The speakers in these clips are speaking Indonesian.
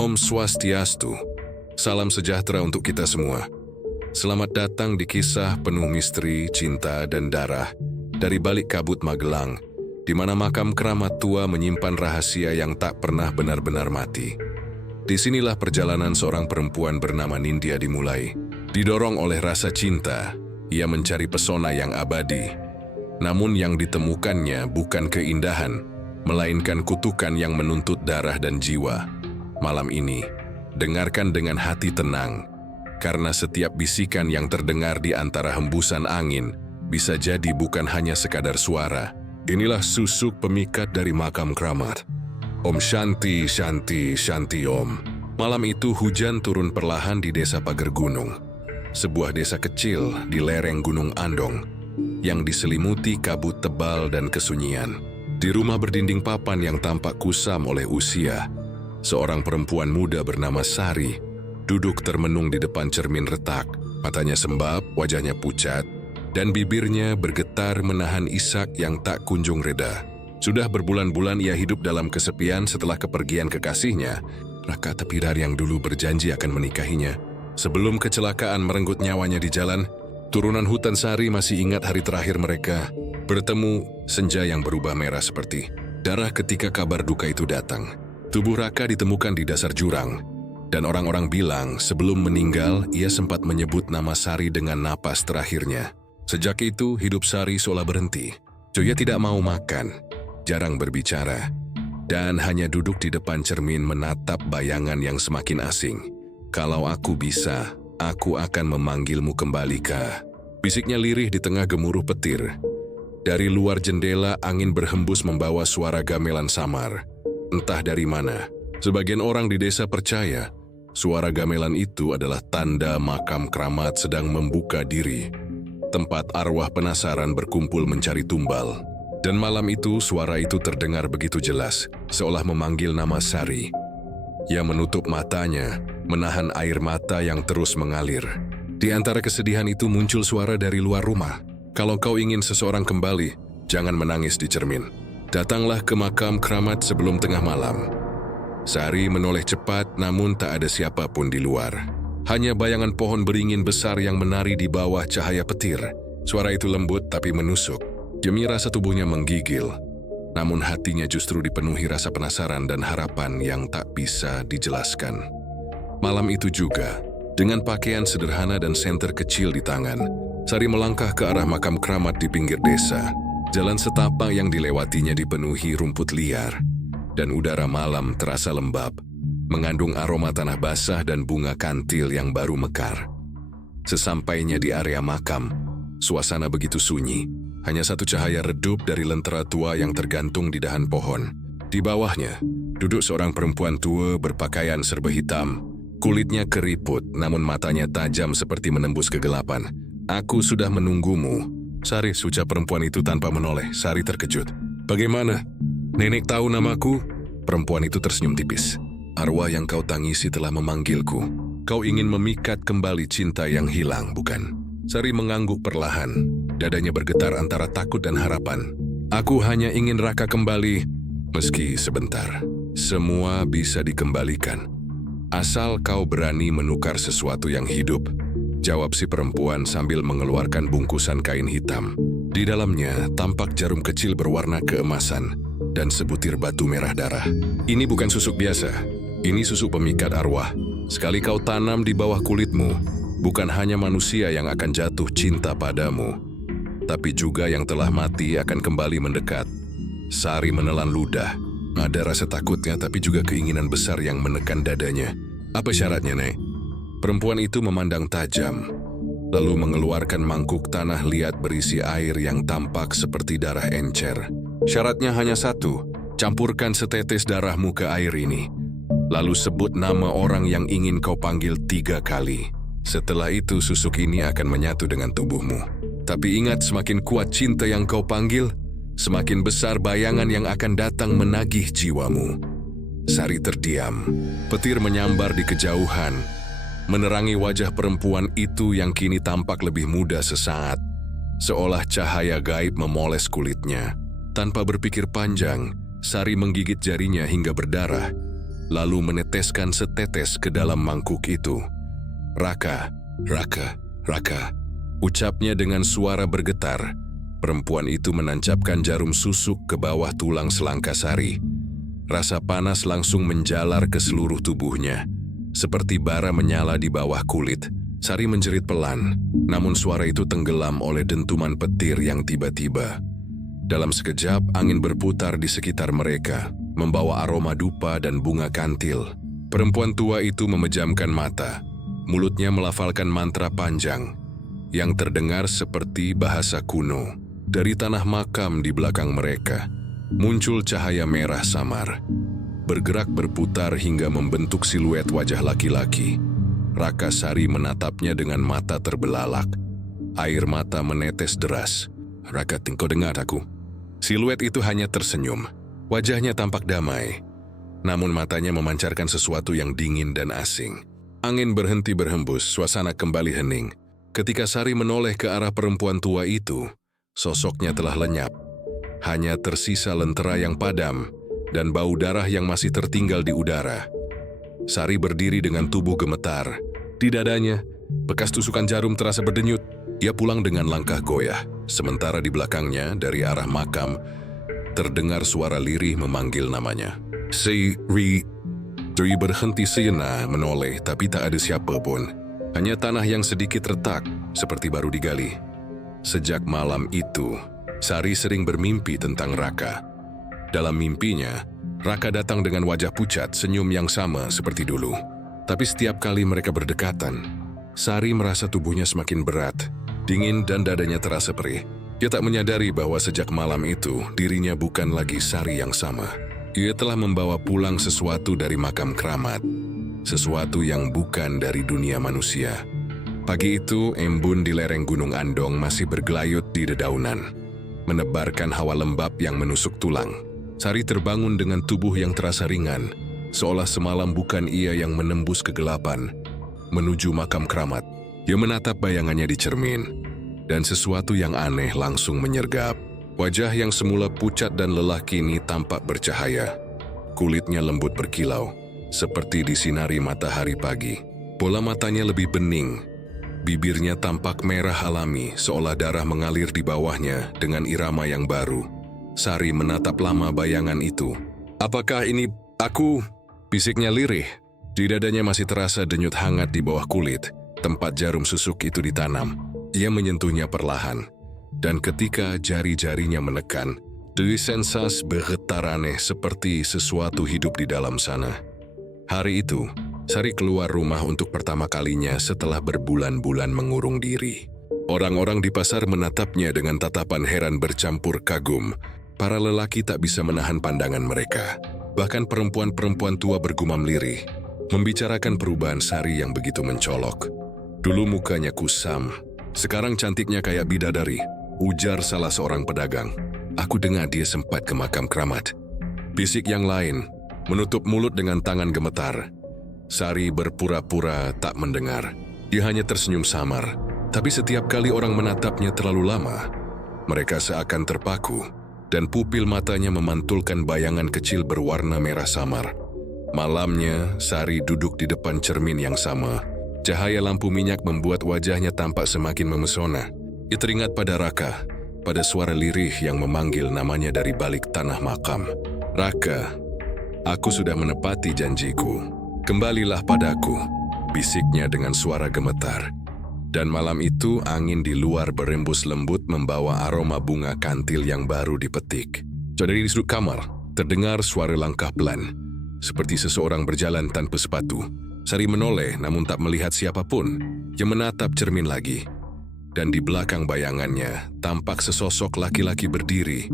Om Swastiastu, salam sejahtera untuk kita semua. Selamat datang di kisah penuh misteri, cinta, dan darah dari balik kabut Magelang, di mana makam keramat tua menyimpan rahasia yang tak pernah benar-benar mati. Disinilah perjalanan seorang perempuan bernama Nindya dimulai. Didorong oleh rasa cinta, ia mencari pesona yang abadi. Namun yang ditemukannya bukan keindahan, melainkan kutukan yang menuntut darah dan jiwa. Malam ini, dengarkan dengan hati tenang, karena setiap bisikan yang terdengar di antara hembusan angin bisa jadi bukan hanya sekadar suara. Inilah susuk pemikat dari makam keramat. Om Shanti, Shanti, Shanti Om. Malam itu hujan turun perlahan di desa Pager Gunung, sebuah desa kecil di lereng Gunung Andong yang diselimuti kabut tebal dan kesunyian. Di rumah berdinding papan yang tampak kusam oleh usia, seorang perempuan muda bernama Sari duduk termenung di depan cermin retak. Matanya sembab, wajahnya pucat, dan bibirnya bergetar menahan isak yang tak kunjung reda. Sudah berbulan-bulan ia hidup dalam kesepian setelah kepergian kekasihnya, Raka Tepidar yang dulu berjanji akan menikahinya. Sebelum kecelakaan merenggut nyawanya di jalan, turunan hutan Sari masih ingat hari terakhir mereka bertemu, senja yang berubah merah seperti darah ketika kabar duka itu datang. Tubuh Raka ditemukan di dasar jurang, dan orang-orang bilang sebelum meninggal ia sempat menyebut nama Sari dengan napas terakhirnya. Sejak itu hidup Sari seolah berhenti. Ia tidak mau makan, jarang berbicara, dan hanya duduk di depan cermin menatap bayangan yang semakin asing. Kalau aku bisa, aku akan memanggilmu kembali, Kak. Bisiknya lirih di tengah gemuruh petir. Dari luar jendela angin berhembus membawa suara gamelan samar. Entah dari mana, sebagian orang di desa percaya suara gamelan itu adalah tanda makam keramat sedang membuka diri, tempat arwah penasaran berkumpul mencari tumbal. Dan malam itu suara itu terdengar begitu jelas, seolah memanggil nama Sari. Ia menutup matanya, menahan air mata yang terus mengalir. Di antara kesedihan itu muncul suara dari luar rumah. Kalau kau ingin seseorang kembali, jangan menangis di cermin. Datanglah ke makam keramat sebelum tengah malam. Sari menoleh cepat, namun tak ada siapapun di luar. Hanya bayangan pohon beringin besar yang menari di bawah cahaya petir. Suara itu lembut tapi menusuk. Demi rasa tubuhnya menggigil. Namun hatinya justru dipenuhi rasa penasaran dan harapan yang tak bisa dijelaskan. Malam itu juga, dengan pakaian sederhana dan senter kecil di tangan, Sari melangkah ke arah makam keramat di pinggir desa. Jalan setapak yang dilewatinya dipenuhi rumput liar, dan udara malam terasa lembab, mengandung aroma tanah basah dan bunga kantil yang baru mekar. Sesampainya di area makam, suasana begitu sunyi. Hanya satu cahaya redup dari lentera tua yang tergantung di dahan pohon. Di bawahnya, duduk seorang perempuan tua berpakaian serba hitam. Kulitnya keriput, namun matanya tajam seperti menembus kegelapan. Aku sudah menunggumu, Sari, ucap perempuan itu tanpa menoleh. Sari terkejut. Bagaimana? Nenek tahu namaku? Perempuan itu tersenyum tipis. Arwah yang kau tangisi telah memanggilku. Kau ingin memikat kembali cinta yang hilang, bukan? Sari mengangguk perlahan. Dadanya bergetar antara takut dan harapan. Aku hanya ingin Raka kembali, meski sebentar. Semua bisa dikembalikan, asal kau berani menukar sesuatu yang hidup, jawab si perempuan sambil mengeluarkan bungkusan kain hitam. Di dalamnya tampak jarum kecil berwarna keemasan dan sebutir batu merah darah. Ini bukan susuk biasa, ini susuk pemikat arwah. Sekali kau tanam di bawah kulitmu, bukan hanya manusia yang akan jatuh cinta padamu, tapi juga yang telah mati akan kembali mendekat. Sari menelan ludah. Ada rasa takutnya tapi juga keinginan besar yang menekan dadanya. Apa syaratnya, Nek? Perempuan itu memandang tajam, lalu mengeluarkan mangkuk tanah liat berisi air yang tampak seperti darah encer. Syaratnya hanya satu, campurkan setetes darahmu ke air ini. Lalu sebut nama orang yang ingin kau panggil 3 kali. Setelah itu susuk ini akan menyatu dengan tubuhmu. Tapi ingat, semakin kuat cinta yang kau panggil, semakin besar bayangan yang akan datang menagih jiwamu. Sari terdiam. Petir menyambar di kejauhan, menerangi wajah perempuan itu yang kini tampak lebih muda sesaat, seolah cahaya gaib memoles kulitnya. Tanpa berpikir panjang, Sari menggigit jarinya hingga berdarah, lalu meneteskan setetes ke dalam mangkuk itu. "Raka, Raka, Raka," ucapnya dengan suara bergetar. Perempuan itu menancapkan jarum susuk ke bawah tulang selangka Sari. Rasa panas langsung menjalar ke seluruh tubuhnya, seperti bara menyala di bawah kulit. Sari menjerit pelan, namun suara itu tenggelam oleh dentuman petir yang tiba-tiba. Dalam sekejap, angin berputar di sekitar mereka, membawa aroma dupa dan bunga kantil. Perempuan tua itu memejamkan mata, mulutnya melafalkan mantra panjang, yang terdengar seperti bahasa kuno. Dari tanah makam di belakang mereka, muncul cahaya merah samar, bergerak berputar hingga membentuk siluet wajah laki-laki. Raka Sari menatapnya dengan mata terbelalak. Air mata menetes deras. "Raka, kau dengar aku?" Siluet itu hanya tersenyum. Wajahnya tampak damai, namun matanya memancarkan sesuatu yang dingin dan asing. Angin berhenti berhembus, suasana kembali hening. Ketika Sari menoleh ke arah perempuan tua itu, sosoknya telah lenyap. Hanya tersisa lentera yang padam dan bau darah yang masih tertinggal di udara. Sari berdiri dengan tubuh gemetar. Di dadanya, bekas tusukan jarum terasa berdenyut. Ia pulang dengan langkah goyah. Sementara di belakangnya, dari arah makam, terdengar suara lirih memanggil namanya. "Siri." Siri berhenti sejenak menoleh, tapi tak ada siapa pun. Hanya tanah yang sedikit retak, seperti baru digali. Sejak malam itu, Sari sering bermimpi tentang Raka. Dalam mimpinya, Raka datang dengan wajah pucat, senyum yang sama seperti dulu. Tapi setiap kali mereka berdekatan, Sari merasa tubuhnya semakin berat, dingin dan dadanya terasa perih. Dia tak menyadari bahwa sejak malam itu, dirinya bukan lagi Sari yang sama. Ia telah membawa pulang sesuatu dari makam keramat, sesuatu yang bukan dari dunia manusia. Pagi itu, embun di lereng Gunung Andong masih bergelayut di dedaunan, menebarkan hawa lembab yang menusuk tulang. Sari terbangun dengan tubuh yang terasa ringan, seolah semalam bukan ia yang menembus kegelapan, menuju makam keramat. Ia menatap bayangannya di cermin, dan sesuatu yang aneh langsung menyergap. Wajah yang semula pucat dan lelah kini tampak bercahaya. Kulitnya lembut berkilau, seperti disinari matahari pagi. Bola matanya lebih bening. Bibirnya tampak merah alami, seolah darah mengalir di bawahnya dengan irama yang baru. Sari menatap lama bayangan itu. "Apakah ini aku?" bisiknya lirih. Di dadanya masih terasa denyut hangat di bawah kulit, tempat jarum susuk itu ditanam. Ia menyentuhnya perlahan, dan ketika jari-jarinya menekan, dari sensasi bergetar aneh seperti sesuatu hidup di dalam sana. Hari itu, Sari keluar rumah untuk pertama kalinya setelah berbulan-bulan mengurung diri. Orang-orang di pasar menatapnya dengan tatapan heran bercampur kagum. Para lelaki tak bisa menahan pandangan mereka. Bahkan perempuan-perempuan tua bergumam lirih, membicarakan perubahan Sari yang begitu mencolok. "Dulu mukanya kusam, sekarang cantiknya kayak bidadari," ujar salah seorang pedagang. "Aku dengar dia sempat ke makam keramat," bisik yang lain, menutup mulut dengan tangan gemetar. Sari berpura-pura tak mendengar. Dia hanya tersenyum samar. Tapi setiap kali orang menatapnya terlalu lama, mereka seakan terpaku, dan pupil matanya memantulkan bayangan kecil berwarna merah samar. Malamnya, Sari duduk di depan cermin yang sama. Cahaya lampu minyak membuat wajahnya tampak semakin memesona. Ia teringat pada Raka, pada suara lirih yang memanggil namanya dari balik tanah makam. "Raka, aku sudah menepati janjiku. Kembalilah padaku," bisiknya dengan suara gemetar. Dan malam itu angin di luar berembus lembut membawa aroma bunga kantil yang baru dipetik. Dari sudut kamar, terdengar suara langkah pelan, seperti seseorang berjalan tanpa sepatu. Sari menoleh namun tak melihat siapapun. Ia menatap cermin lagi. Dan di belakang bayangannya, tampak sesosok laki-laki berdiri.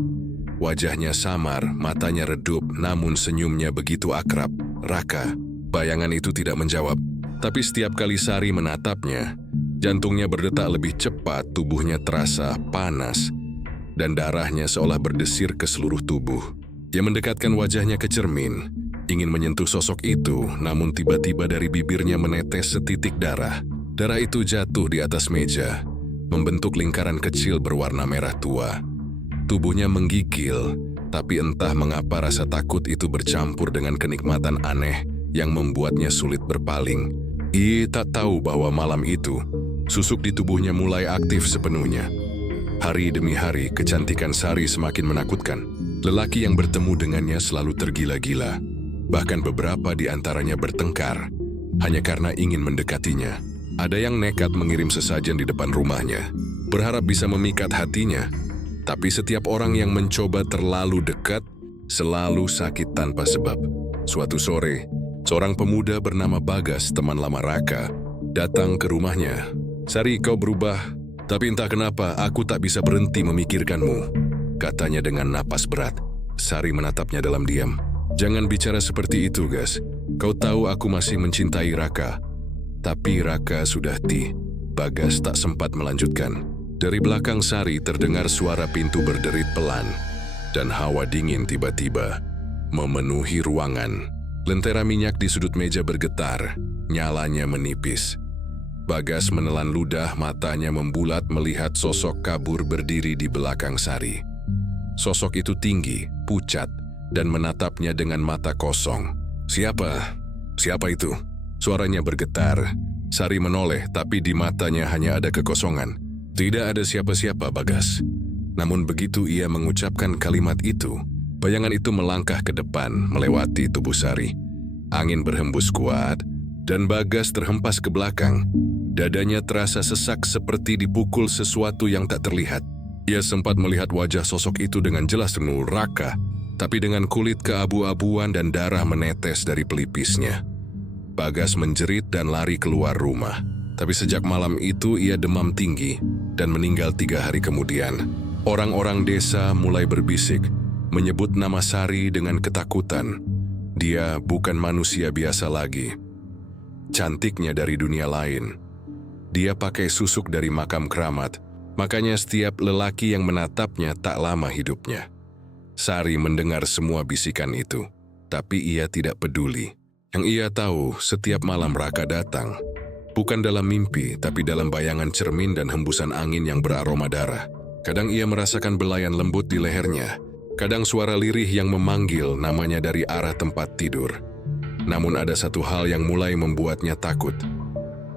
Wajahnya samar, matanya redup, namun senyumnya begitu akrab. "Raka." Bayangan itu tidak menjawab, tapi setiap kali Sari menatapnya, jantungnya berdetak lebih cepat, tubuhnya terasa panas, dan darahnya seolah berdesir ke seluruh tubuh. Ia mendekatkan wajahnya ke cermin, ingin menyentuh sosok itu, namun tiba-tiba dari bibirnya menetes setitik darah. Darah itu jatuh di atas meja, membentuk lingkaran kecil berwarna merah tua. Tubuhnya menggigil, tapi entah mengapa rasa takut itu bercampur dengan kenikmatan aneh. yang membuatnya sulit berpaling. Ia tak tahu bahwa malam itu, susuk di tubuhnya mulai aktif sepenuhnya. Hari demi hari, kecantikan Sari semakin menakutkan. Lelaki yang bertemu dengannya selalu tergila-gila. Bahkan beberapa di antaranya bertengkar, hanya karena ingin mendekatinya. Ada yang nekat mengirim sesajen di depan rumahnya, berharap bisa memikat hatinya. Tapi setiap orang yang mencoba terlalu dekat, selalu sakit tanpa sebab. Suatu sore, seorang pemuda bernama Bagas, teman lama Raka, datang ke rumahnya. "Sari, kau berubah, tapi entah kenapa aku tak bisa berhenti memikirkanmu," katanya dengan napas berat. Sari menatapnya dalam diam. "Jangan bicara seperti itu, Gas. Kau tahu aku masih mencintai Raka." Tapi Raka sudah Bagas tak sempat melanjutkan. Dari belakang Sari terdengar suara pintu berderit pelan, dan hawa dingin tiba-tiba memenuhi ruangan. Lentera minyak di sudut meja bergetar, nyalanya menipis. Bagas menelan ludah, matanya membulat melihat sosok kabur berdiri di belakang Sari. Sosok itu tinggi, pucat, dan menatapnya dengan mata kosong. "Siapa? Siapa itu?" Suaranya bergetar. Sari menoleh, tapi di matanya hanya ada kekosongan. "Tidak ada siapa-siapa, Bagas." Namun begitu ia mengucapkan kalimat itu, bayangan itu melangkah ke depan, melewati tubuh Sari. Angin berhembus kuat, dan Bagas terhempas ke belakang. Dadanya terasa sesak seperti dipukul sesuatu yang tak terlihat. Ia sempat melihat wajah sosok itu dengan jelas penuh Raka, tapi dengan kulit keabu-abuan dan darah menetes dari pelipisnya. Bagas menjerit dan lari keluar rumah. Tapi sejak malam itu ia demam tinggi dan meninggal 3 hari kemudian. Orang-orang desa mulai berbisik, menyebut nama Sari dengan ketakutan. Dia bukan manusia biasa lagi. Cantiknya dari dunia lain. Dia pakai susuk dari makam keramat, makanya setiap lelaki yang menatapnya tak lama hidupnya. Sari mendengar semua bisikan itu, tapi ia tidak peduli. Yang ia tahu, setiap malam Raka datang. Bukan dalam mimpi, tapi dalam bayangan cermin dan hembusan angin yang beraroma darah. Kadang ia merasakan belayan lembut di lehernya. Kadang suara lirih yang memanggil namanya dari arah tempat tidur. Namun ada satu hal yang mulai membuatnya takut.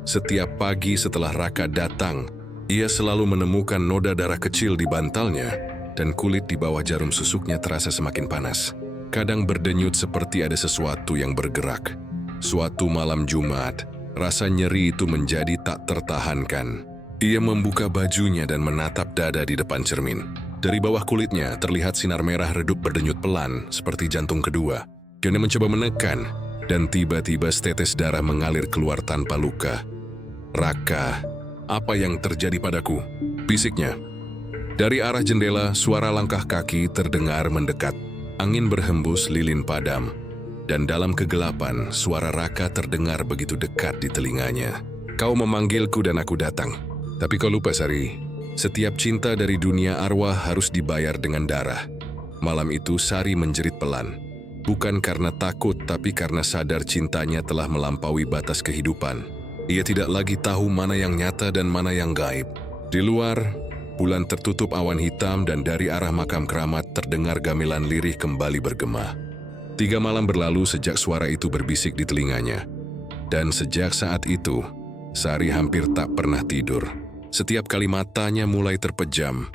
Setiap pagi setelah Raka datang, ia selalu menemukan noda darah kecil di bantalnya, dan kulit di bawah jarum susuknya terasa semakin panas. Kadang berdenyut seperti ada sesuatu yang bergerak. Suatu malam Jumat, rasa nyeri itu menjadi tak tertahankan. Ia membuka bajunya dan menatap dada di depan cermin. Dari bawah kulitnya terlihat sinar merah redup berdenyut pelan seperti jantung kedua. Dia mencoba menekan, dan tiba-tiba setetes darah mengalir keluar tanpa luka. "Raka, apa yang terjadi padaku?" bisiknya. Dari arah jendela, suara langkah kaki terdengar mendekat. Angin berhembus, lilin padam, dan dalam kegelapan, suara Raka terdengar begitu dekat di telinganya. "Kau memanggilku dan aku datang. Tapi kau lupa, Sari, setiap cinta dari dunia arwah harus dibayar dengan darah." Malam itu Sari menjerit pelan, bukan karena takut, tapi karena sadar cintanya telah melampaui batas kehidupan. Ia tidak lagi tahu mana yang nyata dan mana yang gaib. Di luar, bulan tertutup awan hitam, dan dari arah makam keramat terdengar gamelan lirih kembali bergema. 3 malam berlalu sejak suara itu berbisik di telinganya. Dan sejak saat itu, Sari hampir tak pernah tidur. Setiap kali matanya mulai terpejam,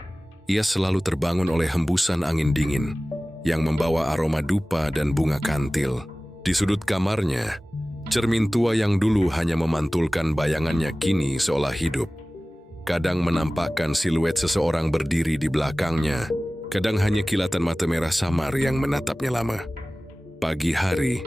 ia selalu terbangun oleh hembusan angin dingin yang membawa aroma dupa dan bunga kantil. Di sudut kamarnya, cermin tua yang dulu hanya memantulkan bayangannya kini seolah hidup. Kadang menampakkan siluet seseorang berdiri di belakangnya, kadang hanya kilatan mata merah samar yang menatapnya lama. Pagi hari,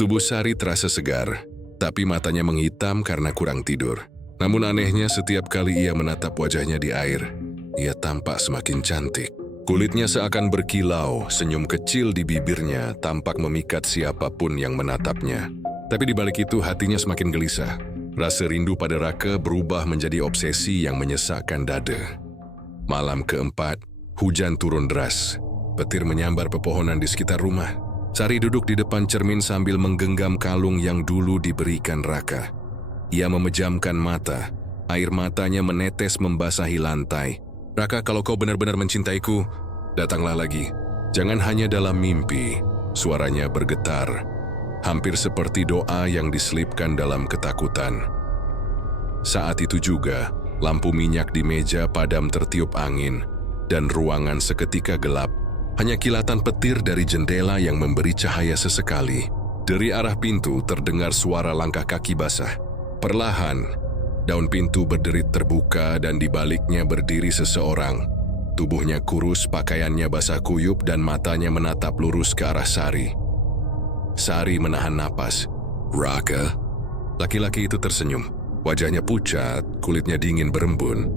tubuh Sari terasa segar, tapi matanya menghitam karena kurang tidur. Namun anehnya setiap kali ia menatap wajahnya di air, ia tampak semakin cantik. Kulitnya seakan berkilau, senyum kecil di bibirnya tampak memikat siapapun yang menatapnya. Tapi di balik itu hatinya semakin gelisah. Rasa rindu pada Raka berubah menjadi obsesi yang menyesakkan dada. Malam keempat, hujan turun deras. Petir menyambar pepohonan di sekitar rumah. Sari duduk di depan cermin sambil menggenggam kalung yang dulu diberikan Raka. Ia memejamkan mata. Air matanya menetes membasahi lantai. "Raka, kalau kau benar-benar mencintaiku, datanglah lagi. Jangan hanya dalam mimpi." Suaranya bergetar. hampir seperti doa yang diselipkan dalam ketakutan. Saat itu juga, lampu minyak di meja padam tertiup angin, dan ruangan seketika gelap. Hanya kilatan petir dari jendela yang memberi cahaya sesekali. Dari arah pintu terdengar suara langkah kaki basah. Perlahan, daun pintu berderit terbuka dan di baliknya berdiri seseorang. Tubuhnya kurus, pakaiannya basah kuyup dan matanya menatap lurus ke arah Sari. Sari menahan napas. "Raka?" Laki-laki itu tersenyum. Wajahnya pucat, kulitnya dingin berembun.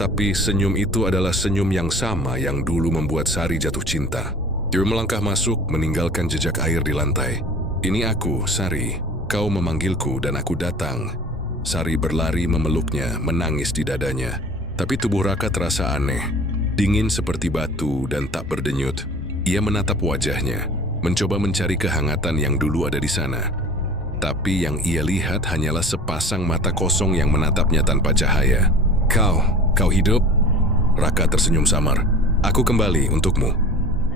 Tapi senyum itu adalah senyum yang sama yang dulu membuat Sari jatuh cinta. Dia melangkah masuk, meninggalkan jejak air di lantai. "Ini aku, Sari. Kau memanggilku dan aku datang." Sari berlari memeluknya, menangis di dadanya. Tapi tubuh Raka terasa aneh, dingin seperti batu dan tak berdenyut. Ia menatap wajahnya, mencoba mencari kehangatan yang dulu ada di sana. Tapi yang ia lihat hanyalah sepasang mata kosong yang menatapnya tanpa cahaya. Kau hidup?" Raka tersenyum samar. "Aku kembali untukmu."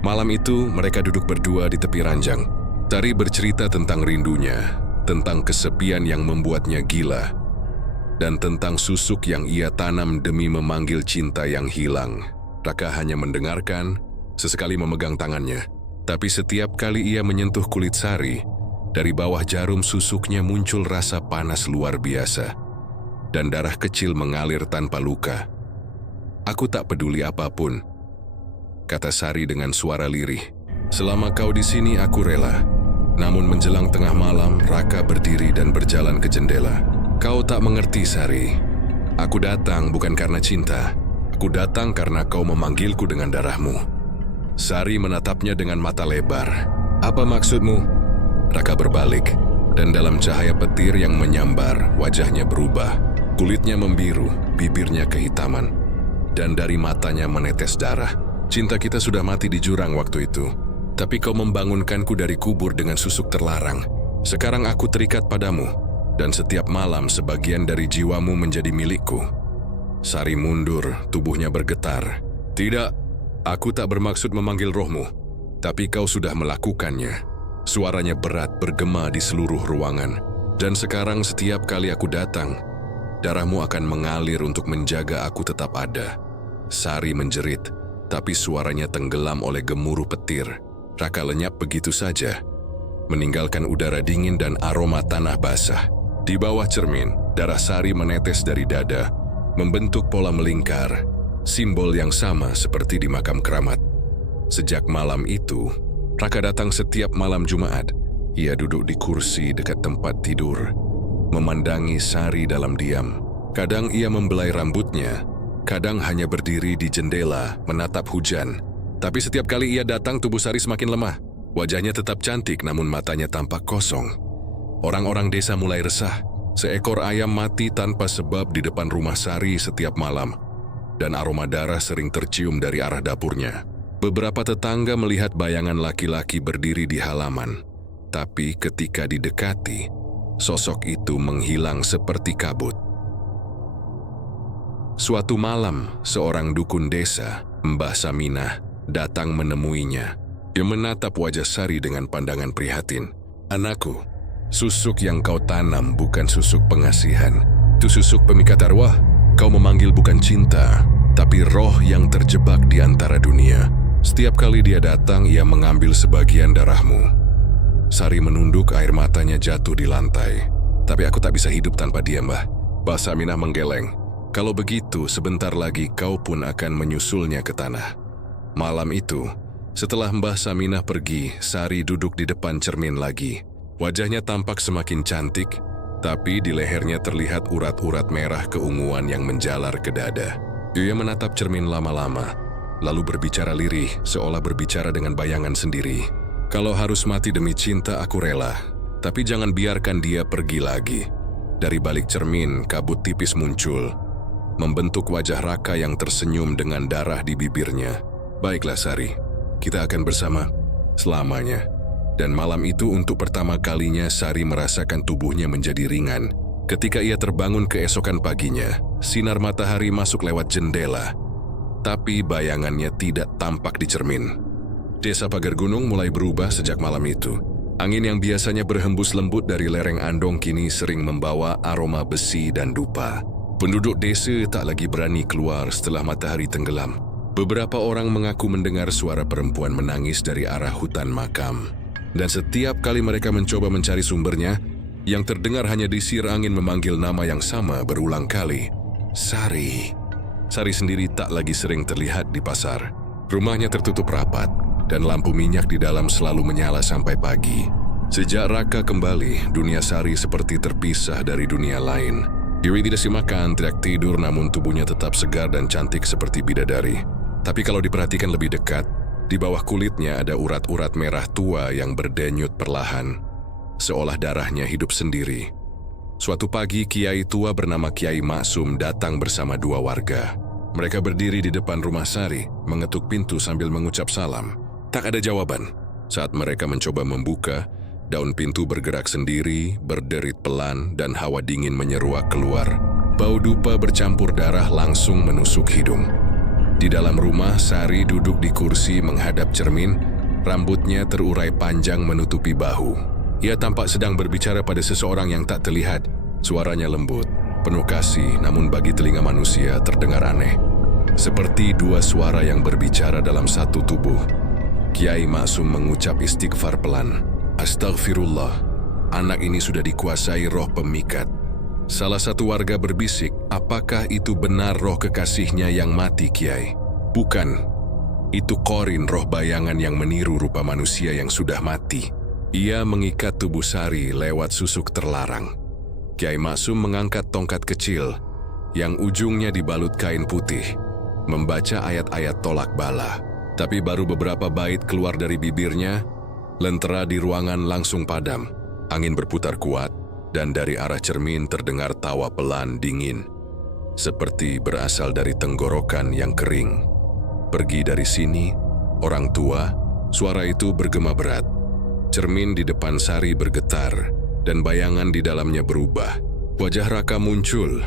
Malam itu, mereka duduk berdua di tepi ranjang. Sari bercerita tentang rindunya, tentang kesepian yang membuatnya gila, dan tentang susuk yang ia tanam demi memanggil cinta yang hilang. Raka hanya mendengarkan, sesekali memegang tangannya. Tapi setiap kali ia menyentuh kulit Sari, dari bawah jarum susuknya muncul rasa panas luar biasa, dan darah kecil mengalir tanpa luka. "Aku tak peduli apapun," kata Sari dengan suara lirih. "Selama kau di sini aku rela." Namun menjelang tengah malam, Raka berdiri dan berjalan ke jendela. "Kau tak mengerti, Sari. Aku datang bukan karena cinta. Aku datang karena kau memanggilku dengan darahmu." Sari menatapnya dengan mata lebar. "Apa maksudmu?" Raka berbalik, dan dalam cahaya petir yang menyambar, wajahnya berubah. Kulitnya membiru, bibirnya kehitaman, dan dari matanya menetes darah. "Cinta kita sudah mati di jurang waktu itu. Tapi kau membangunkanku dari kubur dengan susuk terlarang. Sekarang aku terikat padamu, dan setiap malam sebagian dari jiwamu menjadi milikku." Sari mundur, tubuhnya bergetar. "Tidak, aku tak bermaksud memanggil rohmu, tapi kau sudah melakukannya." Suaranya berat bergema di seluruh ruangan. "Dan sekarang setiap kali aku datang, darahmu akan mengalir untuk menjaga aku tetap ada." Sari menjerit, tapi suaranya tenggelam oleh gemuruh petir. Raka lenyap begitu saja, meninggalkan udara dingin dan aroma tanah basah. Di bawah cermin, darah Sari menetes dari dada, membentuk pola melingkar, simbol yang sama seperti di makam keramat. Sejak malam itu, Raka datang setiap malam Jumat. Ia duduk di kursi dekat tempat tidur, memandangi Sari dalam diam. Kadang ia membelai rambutnya, kadang hanya berdiri di jendela menatap hujan. Tapi setiap kali ia datang, tubuh Sari semakin lemah. Wajahnya tetap cantik, namun matanya tampak kosong. Orang-orang desa mulai resah. Seekor ayam mati tanpa sebab di depan rumah Sari setiap malam, dan aroma darah sering tercium dari arah dapurnya. Beberapa tetangga melihat bayangan laki-laki berdiri di halaman. Tapi ketika didekati, sosok itu menghilang seperti kabut. Suatu malam, seorang dukun desa, Mbah Saminah, datang menemuinya. Dia menatap wajah Sari dengan pandangan prihatin. "Anakku, susuk yang kau tanam bukan susuk pengasihan. Itu susuk pemikat arwah. Kau memanggil bukan cinta, tapi roh yang terjebak di antara dunia. Setiap kali dia datang, ia mengambil sebagian darahmu." Sari menunduk, air matanya jatuh di lantai. "Tapi aku tak bisa hidup tanpa dia, Mbah." Mbah Saminah menggeleng. "Kalau begitu, sebentar lagi kau pun akan menyusulnya ke tanah." Malam itu, setelah Mbah Saminah pergi, Sari duduk di depan cermin lagi. Wajahnya tampak semakin cantik, tapi di lehernya terlihat urat-urat merah keunguan yang menjalar ke dada. Dia menatap cermin lama-lama, lalu berbicara lirih, seolah berbicara dengan bayangan sendiri. "Kalau harus mati demi cinta, aku rela. Tapi jangan biarkan dia pergi lagi." Dari balik cermin, kabut tipis muncul, membentuk wajah Raka yang tersenyum dengan darah di bibirnya. "Baiklah Sari, kita akan bersama selamanya." Dan malam itu untuk pertama kalinya Sari merasakan tubuhnya menjadi ringan. Ketika ia terbangun keesokan paginya, sinar matahari masuk lewat jendela, tapi bayangannya tidak tampak di cermin. Desa Pagar Gunung mulai berubah sejak malam itu. Angin yang biasanya berhembus lembut dari lereng Andong kini sering membawa aroma besi dan dupa. Penduduk desa tak lagi berani keluar setelah matahari tenggelam. Beberapa orang mengaku mendengar suara perempuan menangis dari arah hutan makam. Dan setiap kali mereka mencoba mencari sumbernya, yang terdengar hanya desir angin memanggil nama yang sama berulang kali. Sari. Sari sendiri tak lagi sering terlihat di pasar. Rumahnya tertutup rapat, dan lampu minyak di dalam selalu menyala sampai pagi. Sejak Raka kembali, dunia Sari seperti terpisah dari dunia lain. Dewi tidak makan, tidak tidur, namun tubuhnya tetap segar dan cantik seperti bidadari. Tapi kalau diperhatikan lebih dekat, di bawah kulitnya ada urat-urat merah tua yang berdenyut perlahan, seolah darahnya hidup sendiri. Suatu pagi, Kiai tua bernama Kiai Maksum datang bersama 2 warga. Mereka berdiri di depan rumah Sari, mengetuk pintu sambil mengucap salam. Tak ada jawaban. Saat mereka mencoba membuka, daun pintu bergerak sendiri, berderit pelan, dan hawa dingin menyeruak keluar. Bau dupa bercampur darah langsung menusuk hidung. Di dalam rumah, Sari duduk di kursi menghadap cermin, rambutnya terurai panjang menutupi bahu. Ia tampak sedang berbicara pada seseorang yang tak terlihat. Suaranya lembut, penuh kasih, namun bagi telinga manusia terdengar aneh. Seperti 2 suara yang berbicara dalam satu tubuh. Kiai Maksum mengucap istighfar pelan. Astagfirullah, anak ini sudah dikuasai roh pemikat. Salah satu warga berbisik, apakah itu benar roh kekasihnya yang mati, Kiai? Bukan, itu Korin, roh bayangan yang meniru rupa manusia yang sudah mati. Ia mengikat tubuh Sari lewat susuk terlarang. Kiai Maksum mengangkat tongkat kecil yang ujungnya dibalut kain putih, membaca ayat-ayat tolak bala. Tapi baru beberapa bait keluar dari bibirnya, lentera di ruangan langsung padam. Angin berputar kuat, dan dari arah cermin terdengar tawa pelan dingin, seperti berasal dari tenggorokan yang kering. Pergi dari sini, orang tua, suara itu bergema berat. Cermin di depan Sari bergetar, dan bayangan di dalamnya berubah. Wajah Raka muncul,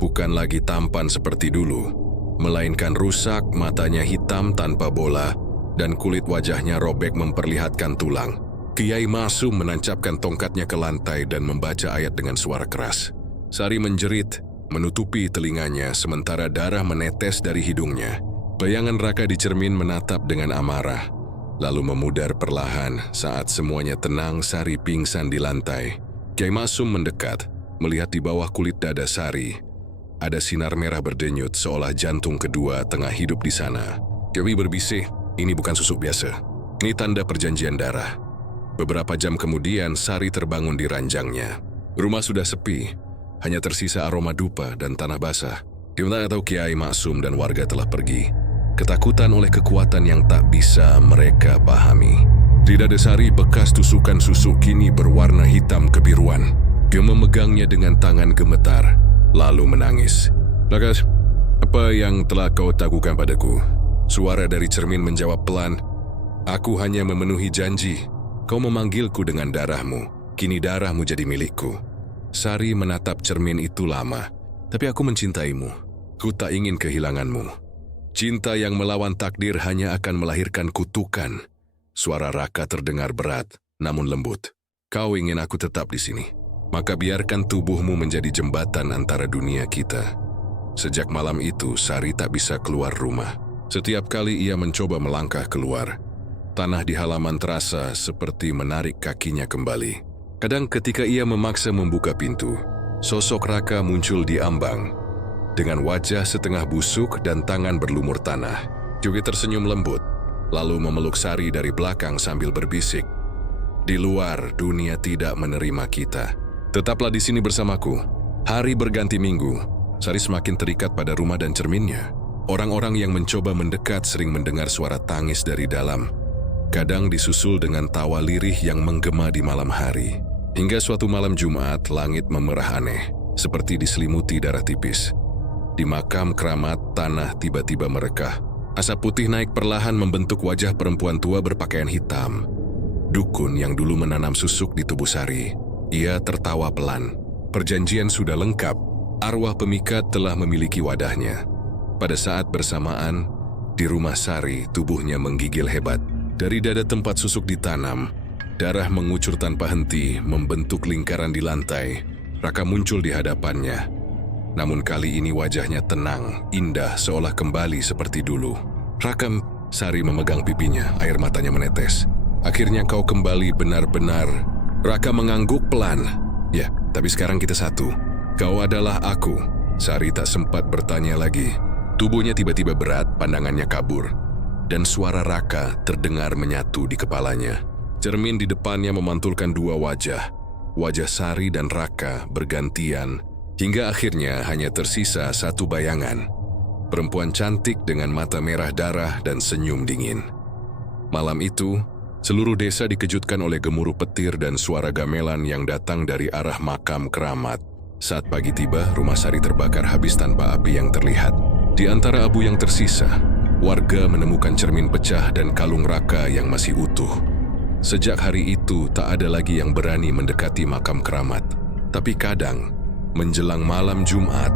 bukan lagi tampan seperti dulu, melainkan rusak, matanya hitam tanpa bola, dan kulit wajahnya robek memperlihatkan tulang. Kiai Maksum menancapkan tongkatnya ke lantai dan membaca ayat dengan suara keras. Sari menjerit, menutupi telinganya sementara darah menetes dari hidungnya. Bayangan Raka di cermin menatap dengan amarah, lalu memudar perlahan. Saat semuanya tenang, Sari pingsan di lantai. Kiai Maksum mendekat, melihat di bawah kulit dada Sari ada sinar merah berdenyut seolah jantung kedua tengah hidup di sana. Kiai berbisik, ini bukan susuk biasa. Ini tanda perjanjian darah. Beberapa jam kemudian, Sari terbangun di ranjangnya. Rumah sudah sepi, hanya tersisa aroma dupa dan tanah basah. Kita tahu Kiai Maksum dan warga telah pergi, ketakutan oleh kekuatan yang tak bisa mereka pahami. Di dada Sari bekas tusukan susuk kini berwarna hitam kebiruan. Dia memegangnya dengan tangan gemetar, lalu menangis. Lakas, apa yang telah kau lakukan padaku? Suara dari cermin menjawab pelan. Aku hanya memenuhi janji. Kau memanggilku dengan darahmu, kini darahmu jadi milikku. Sari menatap cermin itu lama, tapi aku mencintaimu. Ku tak ingin kehilanganmu. Cinta yang melawan takdir hanya akan melahirkan kutukan. Suara Raka terdengar berat, namun lembut. Kau ingin aku tetap di sini, maka biarkan tubuhmu menjadi jembatan antara dunia kita. Sejak malam itu, Sari tak bisa keluar rumah. Setiap kali ia mencoba melangkah keluar, tanah di halaman terasa seperti menarik kakinya kembali. Kadang ketika ia memaksa membuka pintu, sosok Raka muncul di ambang, dengan wajah setengah busuk dan tangan berlumur tanah. Juga tersenyum lembut, lalu memeluk Sari dari belakang sambil berbisik, "Di luar, dunia tidak menerima kita. Tetaplah di sini bersamaku." Hari berganti minggu, Sari semakin terikat pada rumah dan cerminnya. Orang-orang yang mencoba mendekat sering mendengar suara tangis dari dalam, kadang disusul dengan tawa lirih yang menggema di malam hari. Hingga suatu malam Jumat, langit memerah aneh, seperti diselimuti darah tipis. Di makam keramat, tanah tiba-tiba merekah. Asap putih naik perlahan membentuk wajah perempuan tua berpakaian hitam. Dukun yang dulu menanam susuk di tubuh Sari. Ia tertawa pelan. Perjanjian sudah lengkap. Arwah pemikat telah memiliki wadahnya. Pada saat bersamaan, di rumah Sari, tubuhnya menggigil hebat. Dari dada tempat susuk ditanam, Darah mengucur tanpa henti, membentuk lingkaran di lantai. Raka muncul di hadapannya. Namun kali ini wajahnya tenang, indah, seolah kembali seperti dulu. "Raka," Sari memegang pipinya, air matanya menetes. "Akhirnya kau kembali benar-benar." Raka mengangguk pelan. "Ya, tapi sekarang kita satu. Kau adalah aku." Sari tak sempat bertanya lagi. Tubuhnya tiba-tiba berat, pandangannya kabur. Dan suara Raka terdengar menyatu di kepalanya. Cermin di depannya memantulkan dua wajah. Wajah Sari dan Raka bergantian. Hingga akhirnya hanya tersisa satu bayangan. Perempuan cantik dengan mata merah darah dan senyum dingin. Malam itu, seluruh desa dikejutkan oleh gemuruh petir dan suara gamelan yang datang dari arah makam keramat. Saat pagi tiba, rumah Sari terbakar habis tanpa api yang terlihat. Di antara abu yang tersisa, warga menemukan cermin pecah dan kalung Raka yang masih utuh. Sejak hari itu, tak ada lagi yang berani mendekati makam keramat. Tapi kadang, menjelang malam Jumat,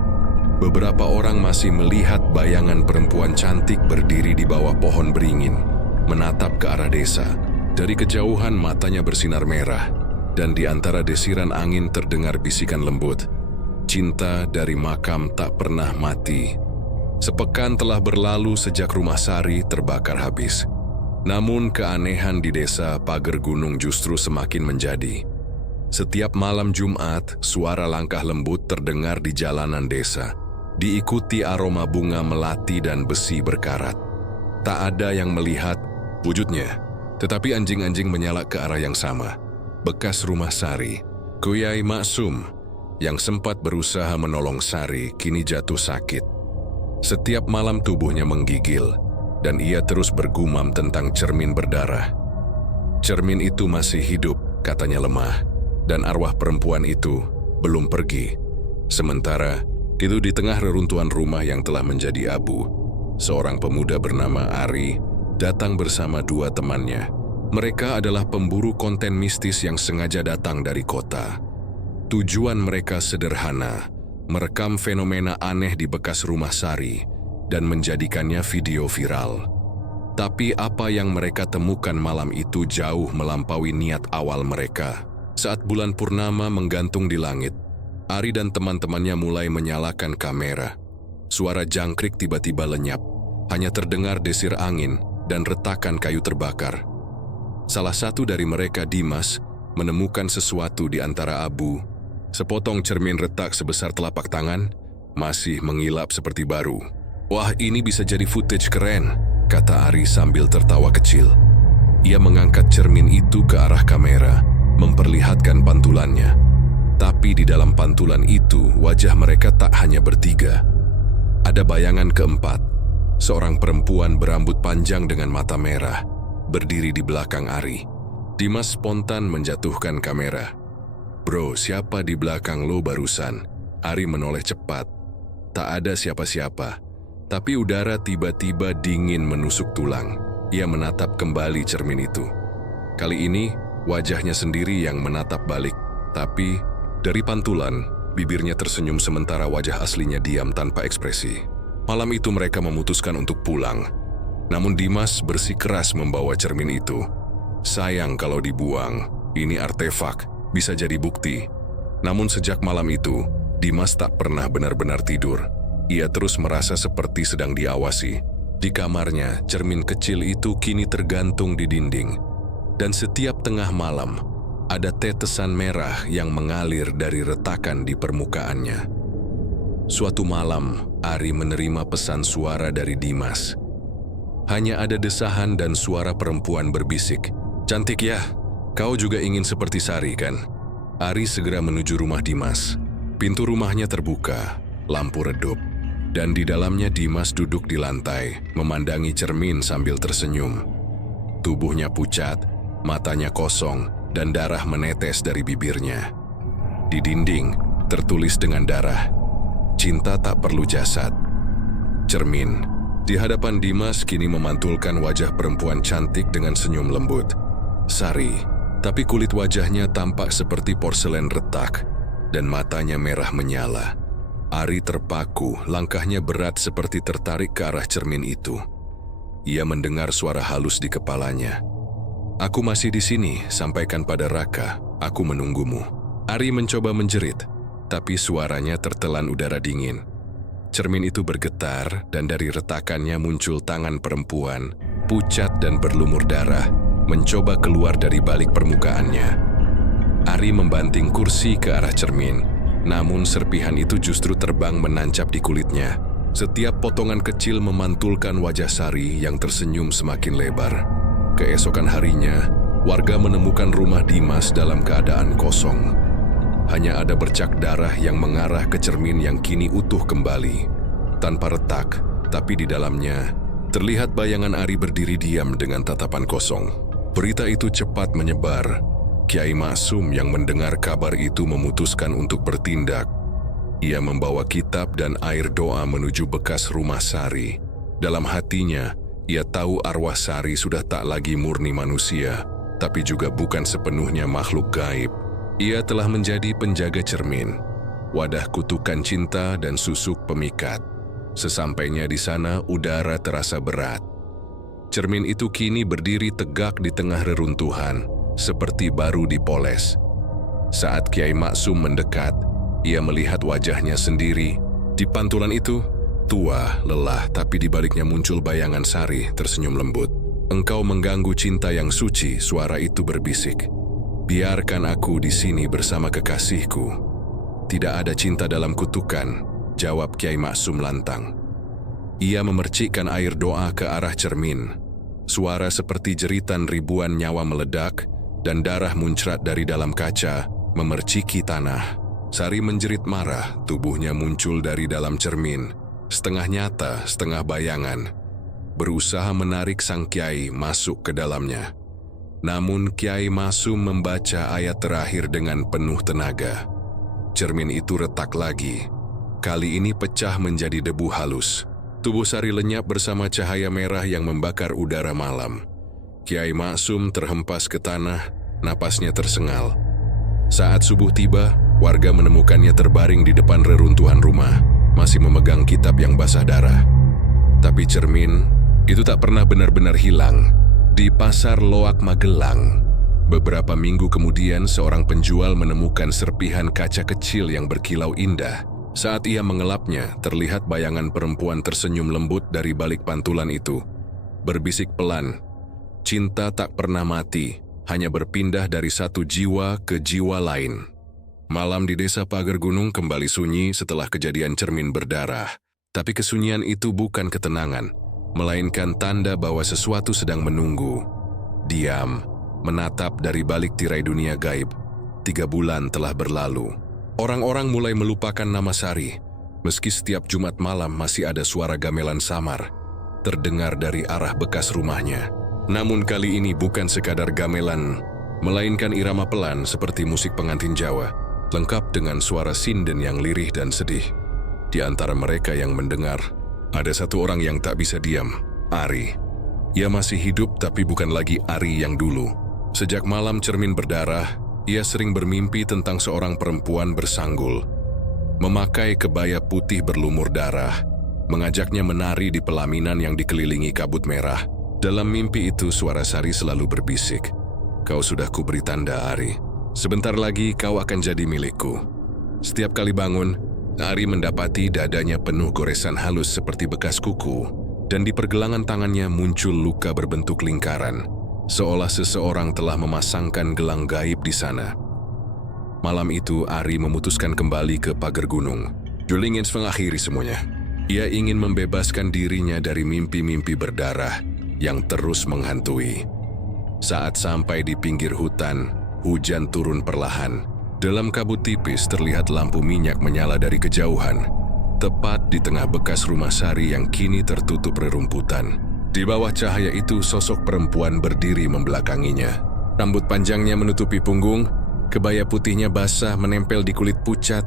beberapa orang masih melihat bayangan perempuan cantik berdiri di bawah pohon beringin, menatap ke arah desa. Dari kejauhan matanya bersinar merah, dan di antara desiran angin terdengar bisikan lembut. "Cinta dari makam tak pernah mati." Sepekan telah berlalu sejak rumah Sari terbakar habis. Namun keanehan di desa Pager Gunung justru semakin menjadi. Setiap malam Jumat, suara langkah lembut terdengar di jalanan desa, diikuti aroma bunga melati dan besi berkarat. Tak ada yang melihat wujudnya, tetapi anjing-anjing menyala ke arah yang sama. Bekas rumah Sari, Kuyai Maksum, yang sempat berusaha menolong Sari, kini jatuh sakit. Setiap malam tubuhnya menggigil, dan ia terus bergumam tentang cermin berdarah. Cermin itu masih hidup, katanya lemah, dan arwah perempuan itu belum pergi. Sementara itu di tengah reruntuhan rumah yang telah menjadi abu, seorang pemuda bernama Ari datang bersama dua temannya. Mereka adalah pemburu konten mistis yang sengaja datang dari kota. Tujuan mereka sederhana, merekam fenomena aneh di bekas rumah Sari dan menjadikannya video viral. Tapi apa yang mereka temukan malam itu jauh melampaui niat awal mereka. Saat bulan purnama menggantung di langit, Ari dan teman-temannya mulai menyalakan kamera. Suara jangkrik tiba-tiba lenyap, hanya terdengar desir angin dan retakan kayu terbakar. Salah satu dari mereka, Dimas, menemukan sesuatu di antara abu. Sepotong cermin retak sebesar telapak tangan, masih mengilap seperti baru. "Wah, ini bisa jadi footage keren," kata Ari sambil tertawa kecil. Ia mengangkat cermin itu ke arah kamera, memperlihatkan pantulannya. Tapi di dalam pantulan itu, wajah mereka tak hanya bertiga. Ada bayangan keempat, seorang perempuan berambut panjang dengan mata merah, berdiri di belakang Ari. Dimas spontan menjatuhkan kamera. "Bro, siapa di belakang lo barusan?" Ari menoleh cepat. Tak ada siapa-siapa, tapi udara tiba-tiba dingin menusuk tulang. Ia menatap kembali cermin itu. Kali ini, wajahnya sendiri yang menatap balik. Tapi, dari pantulan, bibirnya tersenyum sementara wajah aslinya diam tanpa ekspresi. Malam itu mereka memutuskan untuk pulang. Namun Dimas bersikeras membawa cermin itu. Sayang kalau dibuang, ini artefak, bisa jadi bukti. Namun sejak malam itu, Dimas tak pernah benar-benar tidur. Ia terus merasa seperti sedang diawasi. Di kamarnya, cermin kecil itu kini tergantung di dinding. Dan setiap tengah malam, ada tetesan merah yang mengalir dari retakan di permukaannya. Suatu malam, Ari menerima pesan suara dari Dimas. Hanya ada desahan dan suara perempuan berbisik. "Cantik ya? Kau juga ingin seperti Sari, kan?" Ari segera menuju rumah Dimas. Pintu rumahnya terbuka, lampu redup, dan di dalamnya Dimas duduk di lantai, memandangi cermin sambil tersenyum. Tubuhnya pucat, matanya kosong, dan darah menetes dari bibirnya. Di dinding, tertulis dengan darah, "Cinta tak perlu jasad." Cermin di hadapan Dimas kini memantulkan wajah perempuan cantik dengan senyum lembut. Sari, tapi kulit wajahnya tampak seperti porselen retak, dan matanya merah menyala. Ari terpaku, langkahnya berat seperti tertarik ke arah cermin itu. Ia mendengar suara halus di kepalanya. Aku masih di sini, sampaikan pada Raka. Aku menunggumu. Ari mencoba menjerit, tapi suaranya tertelan udara dingin. Cermin itu bergetar dan dari retakannya muncul tangan perempuan, pucat dan berlumur darah, mencoba keluar dari balik permukaannya. Ari membanting kursi ke arah cermin, namun serpihan itu justru terbang menancap di kulitnya. Setiap potongan kecil memantulkan wajah Sari yang tersenyum semakin lebar. Keesokan harinya, warga menemukan rumah Dimas dalam keadaan kosong. Hanya ada bercak darah yang mengarah ke cermin yang kini utuh kembali. Tanpa retak, tapi di dalamnya, terlihat bayangan Ari berdiri diam dengan tatapan kosong. Berita itu cepat menyebar. Kiai Maksum yang mendengar kabar itu memutuskan untuk bertindak. Ia membawa kitab dan air doa menuju bekas rumah Sari. Dalam hatinya, ia tahu arwah Sari sudah tak lagi murni manusia, tapi juga bukan sepenuhnya makhluk gaib. Ia telah menjadi penjaga cermin, wadah kutukan cinta dan susuk pemikat. Sesampainya di sana, udara terasa berat. Cermin itu kini berdiri tegak di tengah reruntuhan, seperti baru dipoles. Saat Kiai Maksum mendekat, ia melihat wajahnya sendiri. Di pantulan itu, tua, lelah, tapi di baliknya muncul bayangan Sari tersenyum lembut. Engkau mengganggu cinta yang suci, suara itu berbisik. Biarkan aku di sini bersama kekasihku. Tidak ada cinta dalam kutukan, jawab Kiai Maksum lantang. Ia memercikkan air doa ke arah cermin. Suara seperti jeritan ribuan nyawa meledak, dan darah muncrat dari dalam kaca, memerciki tanah. Sari menjerit marah, tubuhnya muncul dari dalam cermin. Setengah nyata, setengah bayangan, berusaha menarik sang kiai masuk ke dalamnya. Namun Kiai Maksum membaca ayat terakhir dengan penuh tenaga. Cermin itu retak lagi. Kali ini pecah menjadi debu halus. Tubuh Sari lenyap bersama cahaya merah yang membakar udara malam. Kiai Maksum terhempas ke tanah, napasnya tersengal. Saat subuh tiba, warga menemukannya terbaring di depan reruntuhan rumah, masih memegang kitab yang basah darah. Tapi cermin itu tak pernah benar-benar hilang. Di pasar Loak Magelang, beberapa minggu kemudian seorang penjual menemukan serpihan kaca kecil yang berkilau indah. Saat ia mengelapnya, terlihat bayangan perempuan tersenyum lembut dari balik pantulan itu. Berbisik pelan, cinta tak pernah mati, hanya berpindah dari satu jiwa ke jiwa lain. Malam di desa Pagar Gunung kembali sunyi setelah kejadian cermin berdarah. Tapi kesunyian itu bukan ketenangan, melainkan tanda bahwa sesuatu sedang menunggu. Diam, menatap dari balik tirai dunia gaib. 3 bulan telah berlalu. Orang-orang mulai melupakan nama Sari, meski setiap Jumat malam masih ada suara gamelan samar, terdengar dari arah bekas rumahnya. Namun kali ini bukan sekadar gamelan, melainkan irama pelan seperti musik pengantin Jawa, lengkap dengan suara sinden yang lirih dan sedih. Di antara mereka yang mendengar, ada satu orang yang tak bisa diam, Ari. Ia masih hidup tapi bukan lagi Ari yang dulu. Sejak malam cermin berdarah, ia sering bermimpi tentang seorang perempuan bersanggul, memakai kebaya putih berlumur darah, mengajaknya menari di pelaminan yang dikelilingi kabut merah. Dalam mimpi itu suara Sari selalu berbisik, "Kau sudah kuberi tanda, Ari. Sebentar lagi kau akan jadi milikku." Setiap kali bangun, Ari mendapati dadanya penuh goresan halus seperti bekas kuku, dan di pergelangan tangannya muncul luka berbentuk lingkaran, seolah seseorang telah memasangkan gelang gaib di sana. Malam itu Ari memutuskan kembali ke Pagar Gunung. Dia ingin mengakhiri semuanya. Ia ingin membebaskan dirinya dari mimpi-mimpi berdarah yang terus menghantui. Saat sampai di pinggir hutan, hujan turun perlahan. Dalam kabut tipis terlihat lampu minyak menyala dari kejauhan, tepat di tengah bekas rumah Sari yang kini tertutup rerumputan. Di bawah cahaya itu sosok perempuan berdiri membelakanginya. Rambut panjangnya menutupi punggung, kebaya putihnya basah menempel di kulit pucat.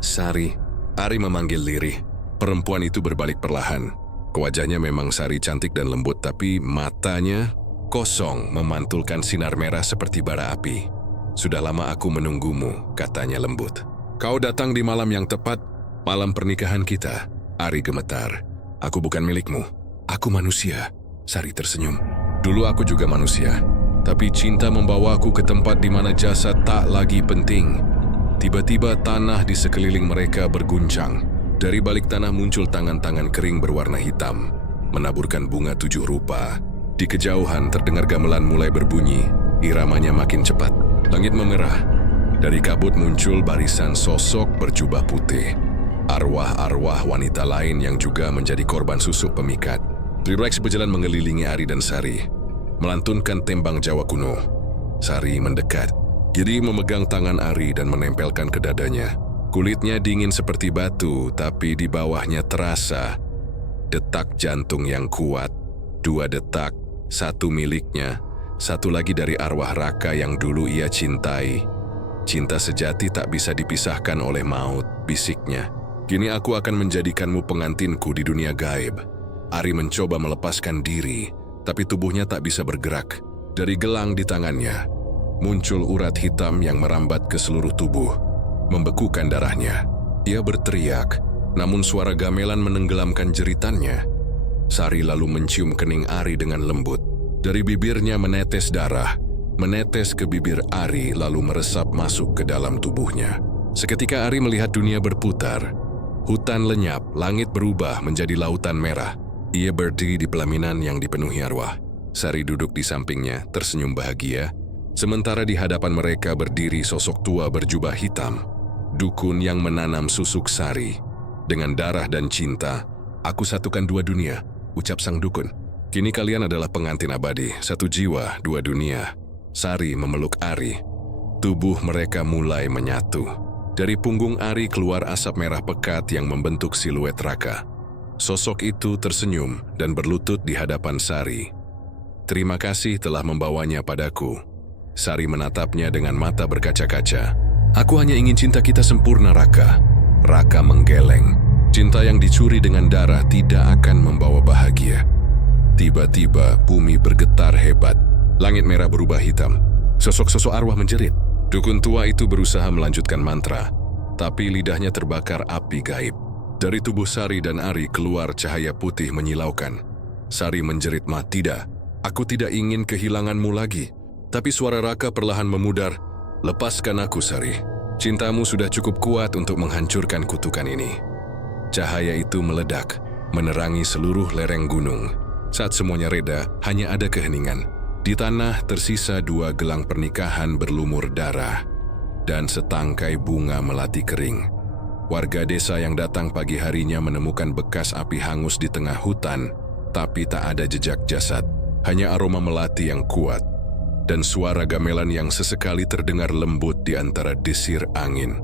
"Sari," Ari memanggil lirih. Perempuan itu berbalik perlahan. Wajahnya memang Sari cantik dan lembut, tapi matanya kosong memantulkan sinar merah seperti bara api. "Sudah lama aku menunggumu," katanya lembut. "Kau datang di malam yang tepat, malam pernikahan kita." Ari gemetar. "Aku bukan milikmu. Aku manusia," Sari tersenyum. "Dulu aku juga manusia, Tapi cinta membawaku ke tempat di mana jasad tak lagi penting. Tiba-tiba tanah di sekeliling mereka berguncang. Dari balik tanah muncul tangan-tangan kering berwarna hitam, menaburkan bunga 7 rupa. Di kejauhan terdengar gamelan mulai berbunyi, iramanya makin cepat. Langit memerah. Dari kabut muncul barisan sosok berjubah putih. Arwah-arwah wanita lain yang juga menjadi korban susuk pemikat. Trirex berjalan mengelilingi Ari dan Sari, melantunkan tembang Jawa kuno. Sari mendekat. Giri memegang tangan Ari dan menempelkan ke dadanya. Kulitnya dingin seperti batu, tapi di bawahnya terasa detak jantung yang kuat. 2 detak, 1 miliknya, 1 lagi dari arwah Raka yang dulu ia cintai. Cinta sejati tak bisa dipisahkan oleh maut, bisiknya. Kini aku akan menjadikanmu pengantinku di dunia gaib. Ari mencoba melepaskan diri, tapi tubuhnya tak bisa bergerak. Dari gelang di tangannya, muncul urat hitam yang merambat ke seluruh tubuh, membekukan darahnya. Ia berteriak, namun suara gamelan menenggelamkan jeritannya. Sari lalu mencium kening Ari dengan lembut. Dari bibirnya menetes darah, menetes ke bibir Ari lalu meresap masuk ke dalam tubuhnya. Seketika Ari melihat dunia berputar. Hutan lenyap, langit berubah menjadi lautan merah. Ia berdiri di pelaminan yang dipenuhi arwah. Sari duduk di sampingnya, tersenyum bahagia. Sementara di hadapan mereka berdiri sosok tua berjubah hitam. Dukun yang menanam susuk Sari. Dengan darah dan cinta, aku satukan 2 dunia, ucap sang dukun. Kini kalian adalah pengantin abadi, 1 jiwa, 2 dunia. Sari memeluk Ari. Tubuh mereka mulai menyatu. Dari punggung Ari keluar asap merah pekat yang membentuk siluet Raka. Sosok itu tersenyum dan berlutut di hadapan Sari. Terima kasih telah membawanya padaku. Sari menatapnya dengan mata berkaca-kaca. Aku hanya ingin cinta kita sempurna, Raka. Raka menggeleng. Cinta yang dicuri dengan darah tidak akan membawa bahagia. Tiba-tiba bumi bergetar hebat. Langit merah berubah hitam. Sosok-sosok arwah menjerit. Dukun tua itu berusaha melanjutkan mantra, tapi lidahnya terbakar api gaib. Dari tubuh Sari dan Ari keluar cahaya putih menyilaukan. Sari menjerit, tidak. Aku tidak ingin kehilanganmu lagi. Tapi suara Raka perlahan memudar. Lepaskan aku, Sari. Cintamu sudah cukup kuat untuk menghancurkan kutukan ini. Cahaya itu meledak, menerangi seluruh lereng gunung. Saat semuanya reda, hanya ada keheningan. Di tanah tersisa 2 gelang pernikahan berlumur darah, dan setangkai bunga melati kering. Warga desa yang datang pagi harinya menemukan bekas api hangus di tengah hutan, tapi tak ada jejak jasad, hanya aroma melati yang kuat, dan suara gamelan yang sesekali terdengar lembut di antara desir angin.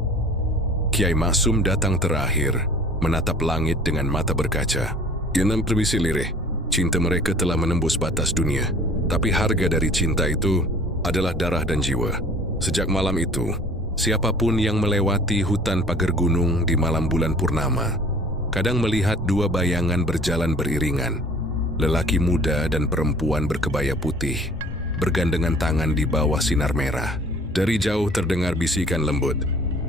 Kiai Maksum datang terakhir, menatap langit dengan mata berkaca. Genam permisi lirih, cinta mereka telah menembus batas dunia, tapi harga dari cinta itu adalah darah dan jiwa. Sejak malam itu, siapapun yang melewati hutan pagar gunung di malam bulan purnama, kadang melihat 2 bayangan berjalan beriringan. Lelaki muda dan perempuan berkebaya putih, bergandengan tangan di bawah sinar merah. Dari jauh terdengar bisikan lembut.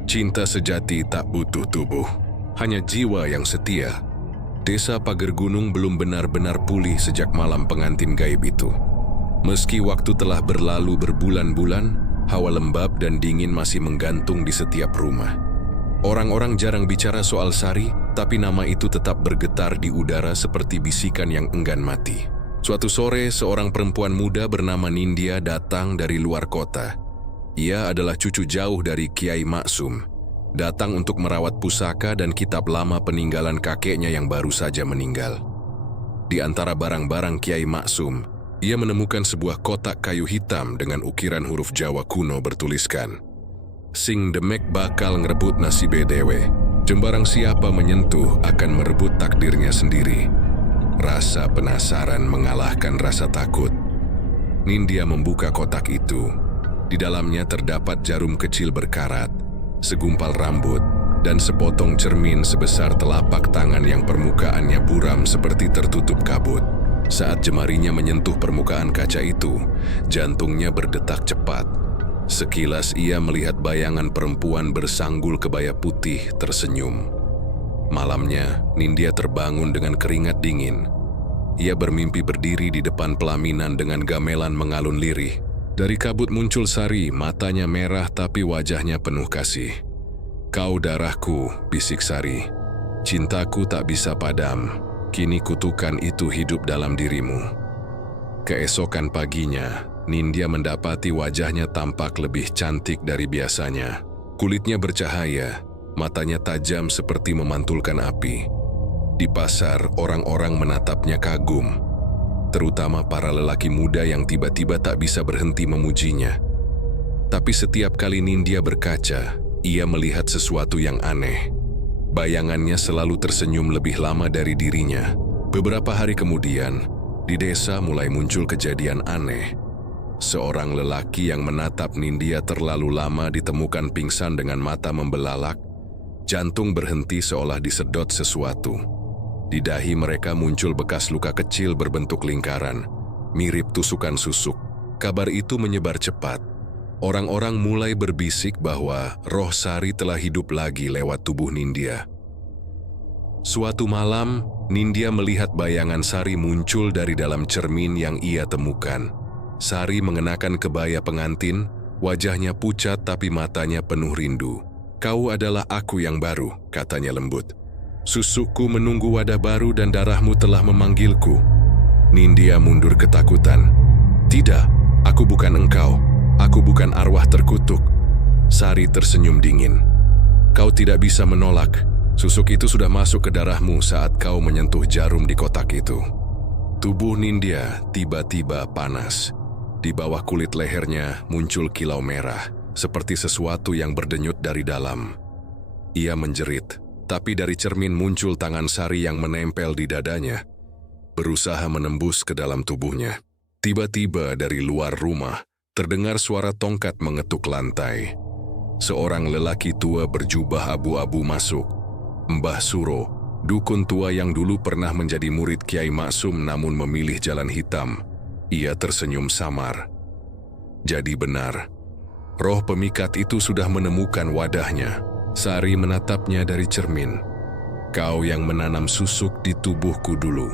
Cinta sejati tak butuh tubuh, hanya jiwa yang setia. Desa pagar gunung belum benar-benar pulih sejak malam pengantin gaib itu. Meski waktu telah berlalu berbulan-bulan, hawa lembab dan dingin masih menggantung di setiap rumah. Orang-orang jarang bicara soal Sari, tapi nama itu tetap bergetar di udara seperti bisikan yang enggan mati. Suatu sore, seorang perempuan muda bernama Nindya datang dari luar kota. Ia adalah cucu jauh dari Kiai Maksum, datang untuk merawat pusaka dan kitab lama peninggalan kakeknya yang baru saja meninggal. Di antara barang-barang Kiai Maksum, ia menemukan sebuah kotak kayu hitam dengan ukiran huruf Jawa kuno bertuliskan, "Sing demek bakal ngerebut nasibe dewe. Jembarang siapa menyentuh akan merebut takdirnya sendiri." Rasa penasaran mengalahkan rasa takut. Nindya membuka kotak itu. Di dalamnya terdapat jarum kecil berkarat, segumpal rambut, dan sepotong cermin sebesar telapak tangan yang permukaannya buram seperti tertutup kabut. Saat jemarinya menyentuh permukaan kaca itu, jantungnya berdetak cepat. Sekilas ia melihat bayangan perempuan bersanggul kebaya putih tersenyum. Malamnya, Nindya terbangun dengan keringat dingin. Ia bermimpi berdiri di depan pelaminan dengan gamelan mengalun lirih. Dari kabut muncul Sari, matanya merah tapi wajahnya penuh kasih. "Kau darahku," bisik Sari. "Cintaku tak bisa padam. Kini kutukan itu hidup dalam dirimu." Keesokan paginya, Nindya mendapati wajahnya tampak lebih cantik dari biasanya. Kulitnya bercahaya, matanya tajam seperti memantulkan api. Di pasar, orang-orang menatapnya kagum, terutama para lelaki muda yang tiba-tiba tak bisa berhenti memujinya. Tapi setiap kali Nindya berkaca, ia melihat sesuatu yang aneh. Bayangannya selalu tersenyum lebih lama dari dirinya. Beberapa hari kemudian, di desa mulai muncul kejadian aneh. Seorang lelaki yang menatap Nindya terlalu lama ditemukan pingsan dengan mata membelalak, jantung berhenti seolah disedot sesuatu. Di dahi mereka muncul bekas luka kecil berbentuk lingkaran, mirip tusukan susuk. Kabar itu menyebar cepat. Orang-orang mulai berbisik bahwa roh Sari telah hidup lagi lewat tubuh Nindya. Suatu malam, Nindya melihat bayangan Sari muncul dari dalam cermin yang ia temukan. Sari mengenakan kebaya pengantin, wajahnya pucat tapi matanya penuh rindu. "Kau adalah aku yang baru," katanya lembut. "Susukku menunggu wadah baru dan darahmu telah memanggilku." Nindya mundur ketakutan. "Tidak, aku bukan engkau. Aku bukan arwah terkutuk." Sari tersenyum dingin. "Kau tidak bisa menolak. Susuk itu sudah masuk ke darahmu saat kau menyentuh jarum di kotak itu." Tubuh Nindya tiba-tiba panas. Di bawah kulit lehernya muncul kilau merah, seperti sesuatu yang berdenyut dari dalam. Ia menjerit. Tapi dari cermin muncul tangan Sari yang menempel di dadanya, berusaha menembus ke dalam tubuhnya. Tiba-tiba dari luar rumah, terdengar suara tongkat mengetuk lantai. Seorang lelaki tua berjubah abu-abu masuk. Mbah Suro, dukun tua yang dulu pernah menjadi murid Kiai Maksum namun memilih jalan hitam. Ia tersenyum samar. Jadi benar, roh pemikat itu sudah menemukan wadahnya. Sari menatapnya dari cermin. "Kau yang menanam susuk di tubuhku dulu."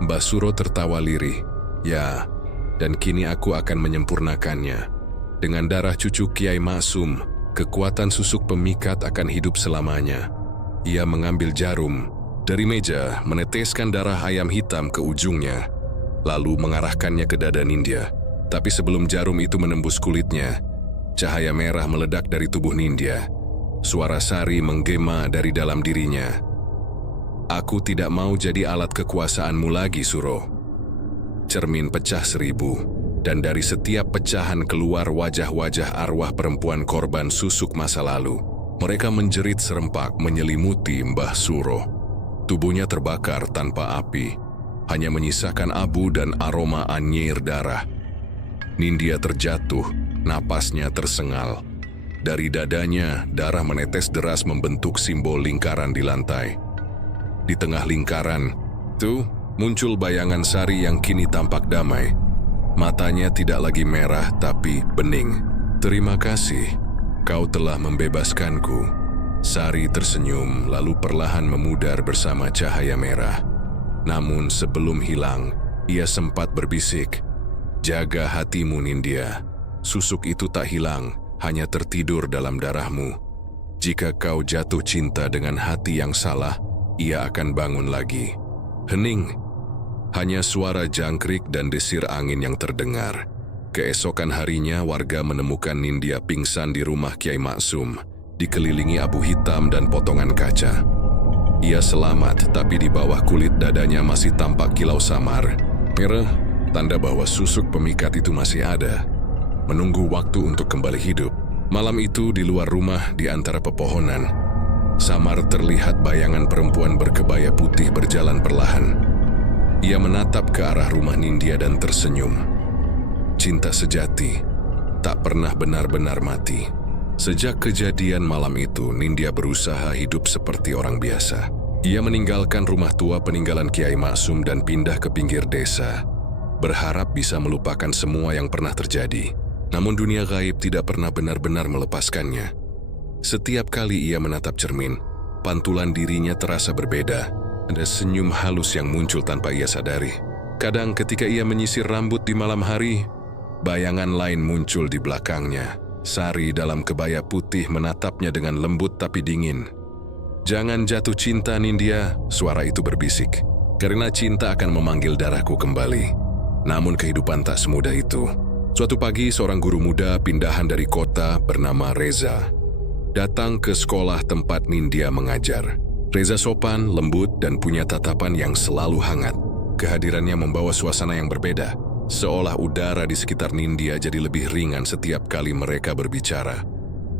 Mbah Suro tertawa lirih. "Ya, dan kini aku akan menyempurnakannya. Dengan darah cucu Kiai Maksum, kekuatan susuk pemikat akan hidup selamanya." Ia mengambil jarum dari meja, meneteskan darah ayam hitam ke ujungnya, lalu mengarahkannya ke dada Nindya. Tapi sebelum jarum itu menembus kulitnya, cahaya merah meledak dari tubuh Nindya. Suara Sari menggema dari dalam dirinya. "Aku tidak mau jadi alat kekuasaanmu lagi, Suro." Cermin pecah 1000, dan dari setiap pecahan keluar wajah-wajah arwah perempuan korban susuk masa lalu. Mereka menjerit serempak menyelimuti Mbah Suro. Tubuhnya terbakar tanpa api, hanya menyisakan abu dan aroma anyir darah. Nindya terjatuh, napasnya tersengal. Dari dadanya, darah menetes deras membentuk simbol lingkaran di lantai. Di tengah lingkaran, muncul bayangan Sari yang kini tampak damai. Matanya tidak lagi merah tapi bening. "Terima kasih, kau telah membebaskanku." Sari tersenyum lalu perlahan memudar bersama cahaya merah. Namun sebelum hilang, ia sempat berbisik, "Jaga hatimu, Nindya. Susuk itu tak hilang, hanya tertidur dalam darahmu. Jika kau jatuh cinta dengan hati yang salah, ia akan bangun lagi." Hening. Hanya suara jangkrik dan desir angin yang terdengar. Keesokan harinya, warga menemukan Nindya pingsan di rumah Kiai Maksum, dikelilingi abu hitam dan potongan kaca. Ia selamat, tapi di bawah kulit dadanya masih tampak kilau samar. Merah, tanda bahwa susuk pemikat itu masih ada, menunggu waktu untuk kembali hidup. Malam itu di luar rumah di antara pepohonan, samar terlihat bayangan perempuan berkebaya putih berjalan perlahan. Ia menatap ke arah rumah Nindya dan tersenyum. Cinta sejati tak pernah benar-benar mati. Sejak kejadian malam itu, Nindya berusaha hidup seperti orang biasa. Ia meninggalkan rumah tua peninggalan Kiai Maksum dan pindah ke pinggir desa, berharap bisa melupakan semua yang pernah terjadi. Namun dunia gaib tidak pernah benar-benar melepaskannya. Setiap kali ia menatap cermin, pantulan dirinya terasa berbeda. Ada senyum halus yang muncul tanpa ia sadari. Kadang ketika ia menyisir rambut di malam hari, Bayangan lain muncul di belakangnya. Sari dalam kebaya putih menatapnya dengan lembut tapi dingin. "Jangan jatuh cinta, Nindya," suara itu berbisik. "Karena cinta akan memanggil darahku kembali." Namun kehidupan tak semudah itu. Suatu pagi seorang guru muda pindahan dari kota bernama Reza datang ke sekolah tempat Nindya mengajar. Reza sopan, lembut, dan punya tatapan yang selalu hangat. Kehadirannya membawa suasana yang berbeda. Seolah udara di sekitar Nindya jadi lebih ringan setiap kali mereka berbicara.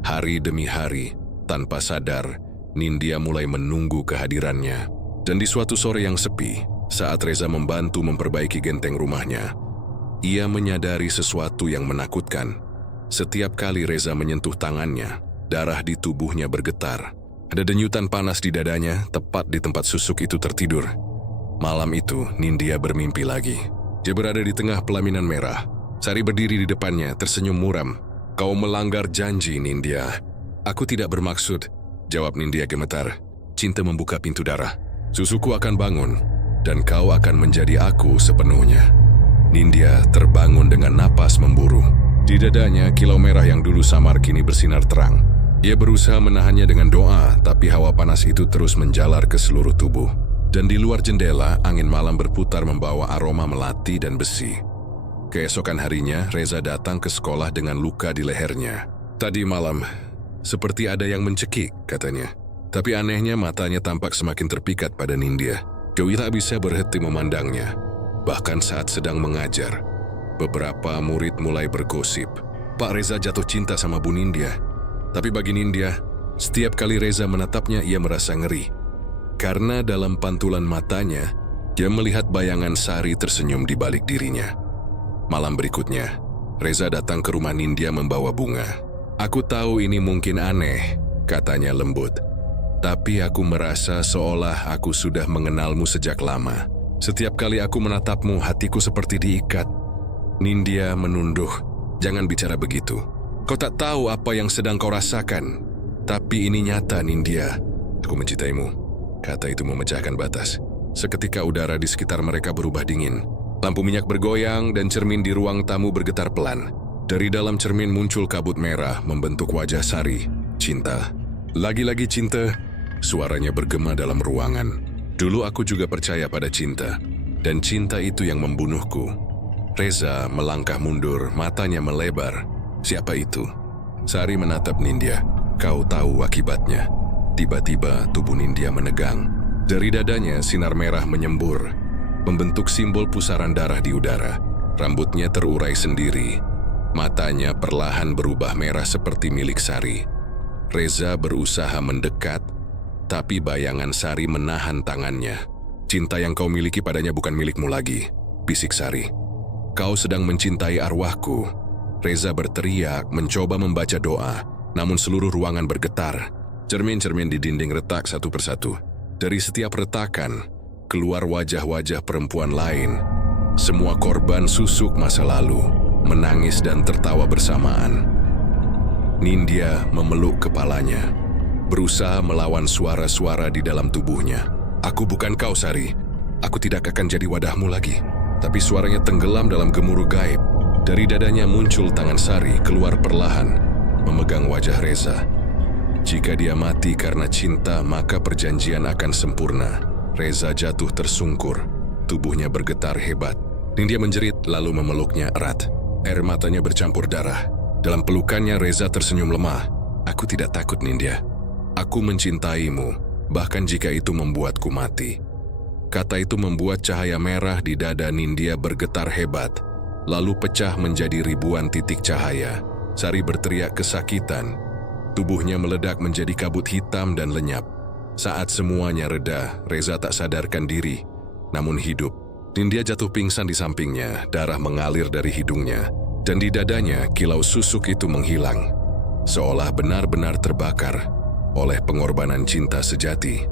Hari demi hari, tanpa sadar, Nindya mulai menunggu kehadirannya. Dan di suatu sore yang sepi, saat Reza membantu memperbaiki genteng rumahnya, ia menyadari sesuatu yang menakutkan. Setiap kali Reza menyentuh tangannya, darah di tubuhnya bergetar. Ada denyutan panas di dadanya, tepat di tempat susuk itu tertidur. Malam itu, Nindya bermimpi lagi. Dia berada di tengah pelaminan merah. Sari berdiri di depannya, tersenyum muram. "Kau melanggar janji, Nindya." "Aku tidak bermaksud," jawab Nindya gemetar. "Cinta membuka pintu darah. Susuku akan bangun, dan kau akan menjadi aku sepenuhnya." Nindya terbangun dengan napas memburu. Di dadanya, kilau merah yang dulu samar kini bersinar terang. Ia berusaha menahannya dengan doa, tapi hawa panas itu terus menjalar ke seluruh tubuh. Dan di luar jendela, angin malam berputar membawa aroma melati dan besi. Keesokan harinya, Reza datang ke sekolah dengan luka di lehernya. "Tadi malam, seperti ada yang mencekik," katanya. Tapi anehnya matanya tampak semakin terpikat pada Nindya. Dewi tak bisa berhenti memandangnya. Bahkan saat sedang mengajar, beberapa murid mulai bergosip, "Pak Reza jatuh cinta sama Bu Nindya." Tapi bagi Nindya, setiap kali Reza menatapnya ia merasa ngeri. Karena dalam pantulan matanya, dia melihat bayangan Sari tersenyum di balik dirinya. Malam berikutnya, Reza datang ke rumah Nindya membawa bunga. "Aku tahu ini mungkin aneh," katanya lembut. "Tapi aku merasa seolah aku sudah mengenalmu sejak lama. Setiap kali aku menatapmu, hatiku seperti diikat." Nindya menunduh. "Jangan bicara begitu. Kau tak tahu apa yang sedang kau rasakan. Tapi ini nyata, Nindya. Aku mencintaimu." Kata itu memecahkan batas. Seketika udara di sekitar mereka berubah dingin. Lampu minyak bergoyang dan cermin di ruang tamu bergetar pelan. Dari dalam cermin muncul kabut merah membentuk wajah Sari. "Cinta. Lagi-lagi cinta." Suaranya bergema dalam ruangan. "Dulu aku juga percaya pada cinta. Dan cinta itu yang membunuhku." Reza melangkah mundur, matanya melebar. "Siapa itu?" Sari menatap Nindya. "Kau tahu akibatnya." Tiba-tiba tubuh Nindya menegang. Dari dadanya sinar merah menyembur, membentuk simbol pusaran darah di udara. Rambutnya terurai sendiri. Matanya perlahan berubah merah seperti milik Sari. Reza berusaha mendekat, tapi bayangan Sari menahan tangannya. "Cinta yang kau miliki padanya bukan milikmu lagi," bisik Sari. "Kau sedang mencintai arwahku." Reza berteriak, mencoba membaca doa, namun seluruh ruangan bergetar. Cermin-cermin di dinding retak satu persatu. Dari setiap retakan, keluar wajah-wajah perempuan lain. Semua korban susuk masa lalu, menangis dan tertawa bersamaan. Nindya memeluk kepalanya, berusaha melawan suara-suara di dalam tubuhnya. "Aku bukan kau, Sari. Aku tidak akan jadi wadahmu lagi." Tapi suaranya tenggelam dalam gemuruh gaib. Dari dadanya muncul tangan Sari keluar perlahan, memegang wajah Reza. Jika dia mati karena cinta, maka perjanjian akan sempurna. Reza jatuh tersungkur, tubuhnya bergetar hebat. Nindya menjerit lalu memeluknya erat. Air matanya bercampur darah. Dalam pelukannya Reza tersenyum lemah. "Aku tidak takut, Nindya. Aku mencintaimu, bahkan jika itu membuatku mati." Kata itu membuat cahaya merah di dada Nindya bergetar hebat, lalu pecah menjadi ribuan titik cahaya. Sari berteriak kesakitan. Tubuhnya meledak menjadi kabut hitam dan lenyap. Saat semuanya reda, Reza tak sadarkan diri, namun hidup. Nindya jatuh pingsan di sampingnya, darah mengalir dari hidungnya, dan di dadanya kilau susuk itu menghilang, seolah benar-benar terbakar oleh pengorbanan cinta sejati.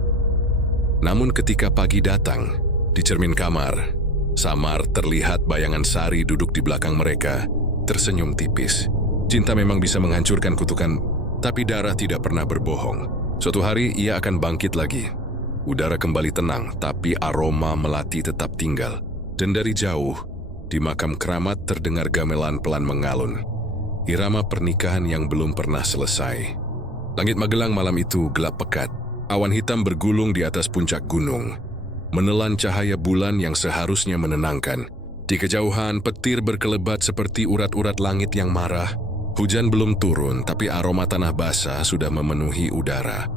Namun ketika pagi datang, di cermin kamar, samar terlihat bayangan Sari duduk di belakang mereka, tersenyum tipis. Cinta memang bisa menghancurkan kutukan, tapi darah tidak pernah berbohong. Suatu hari ia akan bangkit lagi. Udara kembali tenang, tapi aroma melati tetap tinggal. Dan dari jauh, Di makam keramat terdengar gamelan pelan mengalun. Irama pernikahan yang belum pernah selesai. Langit Magelang malam itu gelap pekat. Awan hitam bergulung di atas puncak gunung, menelan cahaya bulan yang seharusnya menenangkan. Di kejauhan, petir berkelebat seperti urat-urat langit yang marah. Hujan belum turun, tapi aroma tanah basah sudah memenuhi udara.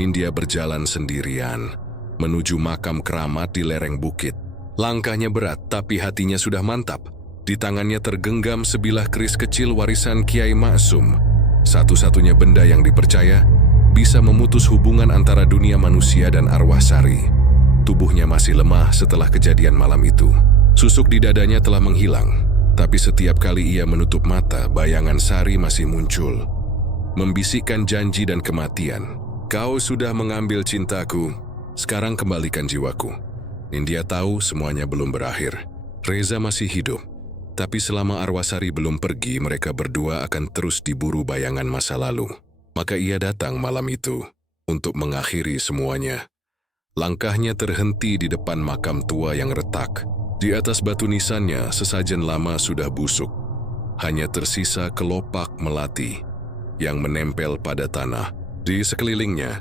Nindya berjalan sendirian, menuju makam keramat di lereng bukit. Langkahnya berat, tapi hatinya sudah mantap. Di tangannya tergenggam sebilah keris kecil warisan Kiai Maksum. Satu-satunya benda yang dipercaya bisa memutus hubungan antara dunia manusia dan arwah Sari. Tubuhnya masih lemah setelah kejadian malam itu. Susuk di dadanya telah menghilang, tapi setiap kali ia menutup mata, bayangan Sari masih muncul, membisikkan janji dan kematian. Kau sudah mengambil cintaku, sekarang kembalikan jiwaku. Nindya tahu semuanya belum berakhir. Reza masih hidup, tapi selama arwah Sari belum pergi, mereka berdua akan terus diburu bayangan masa lalu. Maka ia datang malam itu untuk mengakhiri semuanya. Langkahnya terhenti di depan makam tua yang retak. Di atas batu nisannya, sesajen lama sudah busuk. Hanya tersisa kelopak melati yang menempel pada tanah. Di sekelilingnya,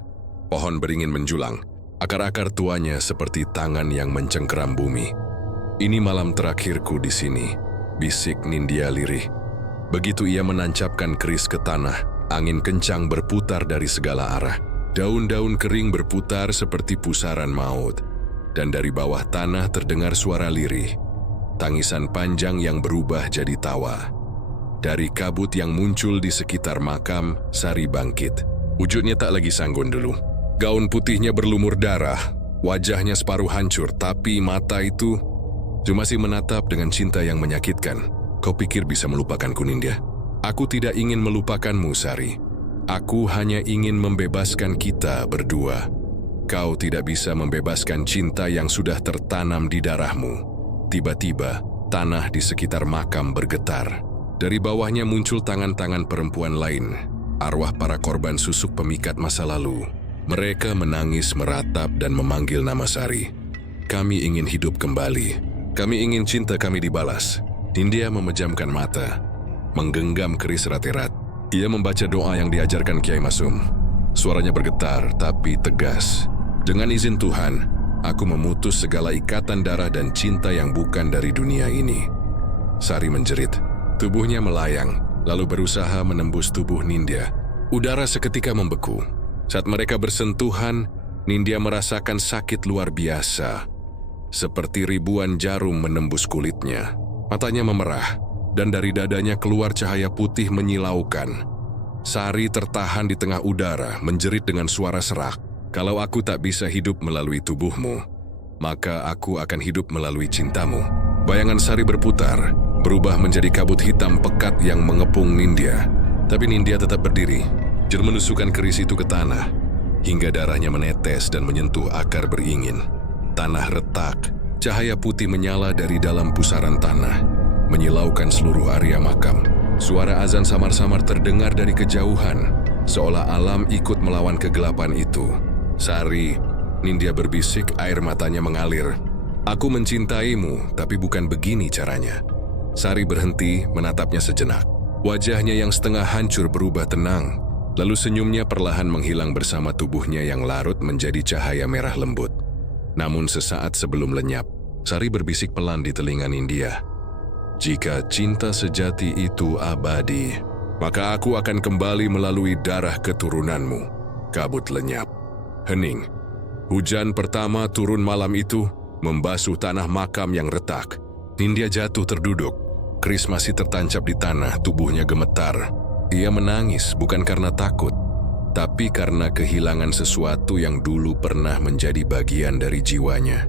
pohon beringin menjulang. Akar-akar tuanya seperti tangan yang mencengkeram bumi. Ini malam terakhirku di sini, bisik Nindya lirih. Begitu ia menancapkan keris ke tanah, angin kencang berputar dari segala arah. Daun-daun kering berputar seperti pusaran maut. Dan dari bawah tanah terdengar suara lirih, tangisan panjang yang berubah jadi tawa. Dari kabut yang muncul di sekitar makam, Sari bangkit. Wujudnya tak lagi sanggun dulu. Gaun putihnya berlumur darah, wajahnya separuh hancur, tapi mata itu masih menatap dengan cinta yang menyakitkan. Kau pikir bisa melupakanku, Nindya? Aku tidak ingin melupakanmu, Sari. Aku hanya ingin membebaskan kita berdua. Kau tidak bisa membebaskan cinta yang sudah tertanam di darahmu. Tiba-tiba, tanah di sekitar makam bergetar. Dari bawahnya muncul tangan-tangan perempuan lain, arwah para korban susuk pemikat masa lalu. Mereka menangis, meratap, dan memanggil nama Sari. Kami ingin hidup kembali. Kami ingin cinta kami dibalas. Nindya memejamkan mata, menggenggam keris erat-erat. Ia membaca doa yang diajarkan Kiai Maksum. Suaranya bergetar, tapi tegas. Dengan izin Tuhan, aku memutus segala ikatan darah dan cinta yang bukan dari dunia ini. Sari menjerit. Tubuhnya melayang, lalu berusaha menembus tubuh Nindya. Udara seketika membeku. Saat mereka bersentuhan, Nindya merasakan sakit luar biasa. Seperti ribuan jarum menembus kulitnya. Matanya memerah, dan dari dadanya keluar cahaya putih menyilaukan. Sari tertahan di tengah udara, menjerit dengan suara serak. Kalau aku tak bisa hidup melalui tubuhmu, maka aku akan hidup melalui cintamu. Bayangan Sari berputar, berubah menjadi kabut hitam pekat yang mengepung Nindya. Tapi Nindya tetap berdiri. Dia menusukkan keris itu ke tanah, hingga darahnya menetes dan menyentuh akar beringin. Tanah retak, cahaya putih menyala dari dalam pusaran tanah, menyilaukan seluruh area makam. Suara azan samar-samar terdengar dari kejauhan, seolah alam ikut melawan kegelapan itu. Sari, Nindya berbisik, air matanya mengalir. Aku mencintaimu, tapi bukan begini caranya. Sari berhenti, menatapnya sejenak. Wajahnya yang setengah hancur berubah tenang, lalu senyumnya perlahan menghilang bersama tubuhnya yang larut menjadi cahaya merah lembut. Namun sesaat sebelum lenyap, Sari berbisik pelan di telinga Nindya. Jika cinta sejati itu abadi, maka aku akan kembali melalui darah keturunanmu. Kabut lenyap. Hening. Hujan pertama turun malam itu, membasuh tanah makam yang retak. Nindya jatuh terduduk. Keris masih tertancap di tanah, tubuhnya gemetar. Ia menangis bukan karena takut, tapi karena kehilangan sesuatu yang dulu pernah menjadi bagian dari jiwanya.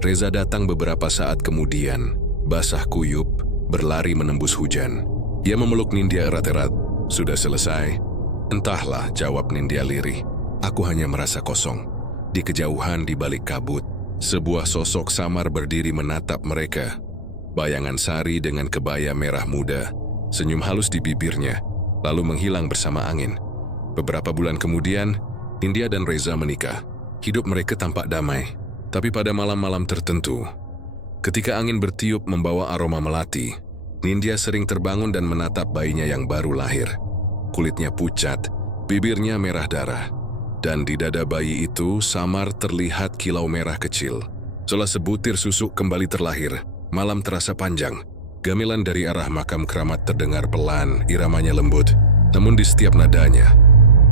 Reza datang beberapa saat kemudian, basah kuyup, berlari menembus hujan. Ia memeluk Nindya erat-erat. Sudah selesai? Entahlah, jawab Nindya lirih. Aku hanya merasa kosong. Di kejauhan di balik kabut, sebuah sosok samar berdiri menatap mereka. Bayangan Sari dengan kebaya merah muda, senyum halus di bibirnya, lalu menghilang bersama angin. Beberapa bulan kemudian, Nindya dan Reza menikah. Hidup mereka tampak damai, tapi pada malam-malam tertentu, Ketika angin bertiup membawa aroma melati, Nindya sering terbangun dan menatap bayinya yang baru lahir. Kulitnya pucat, bibirnya merah darah, dan di dada bayi itu samar terlihat kilau merah kecil. Setelah sebutir susu kembali terlahir, malam terasa panjang. Gamelan dari arah makam keramat terdengar pelan, iramanya lembut. Namun di setiap nadanya,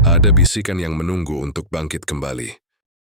ada bisikan yang menunggu untuk bangkit kembali.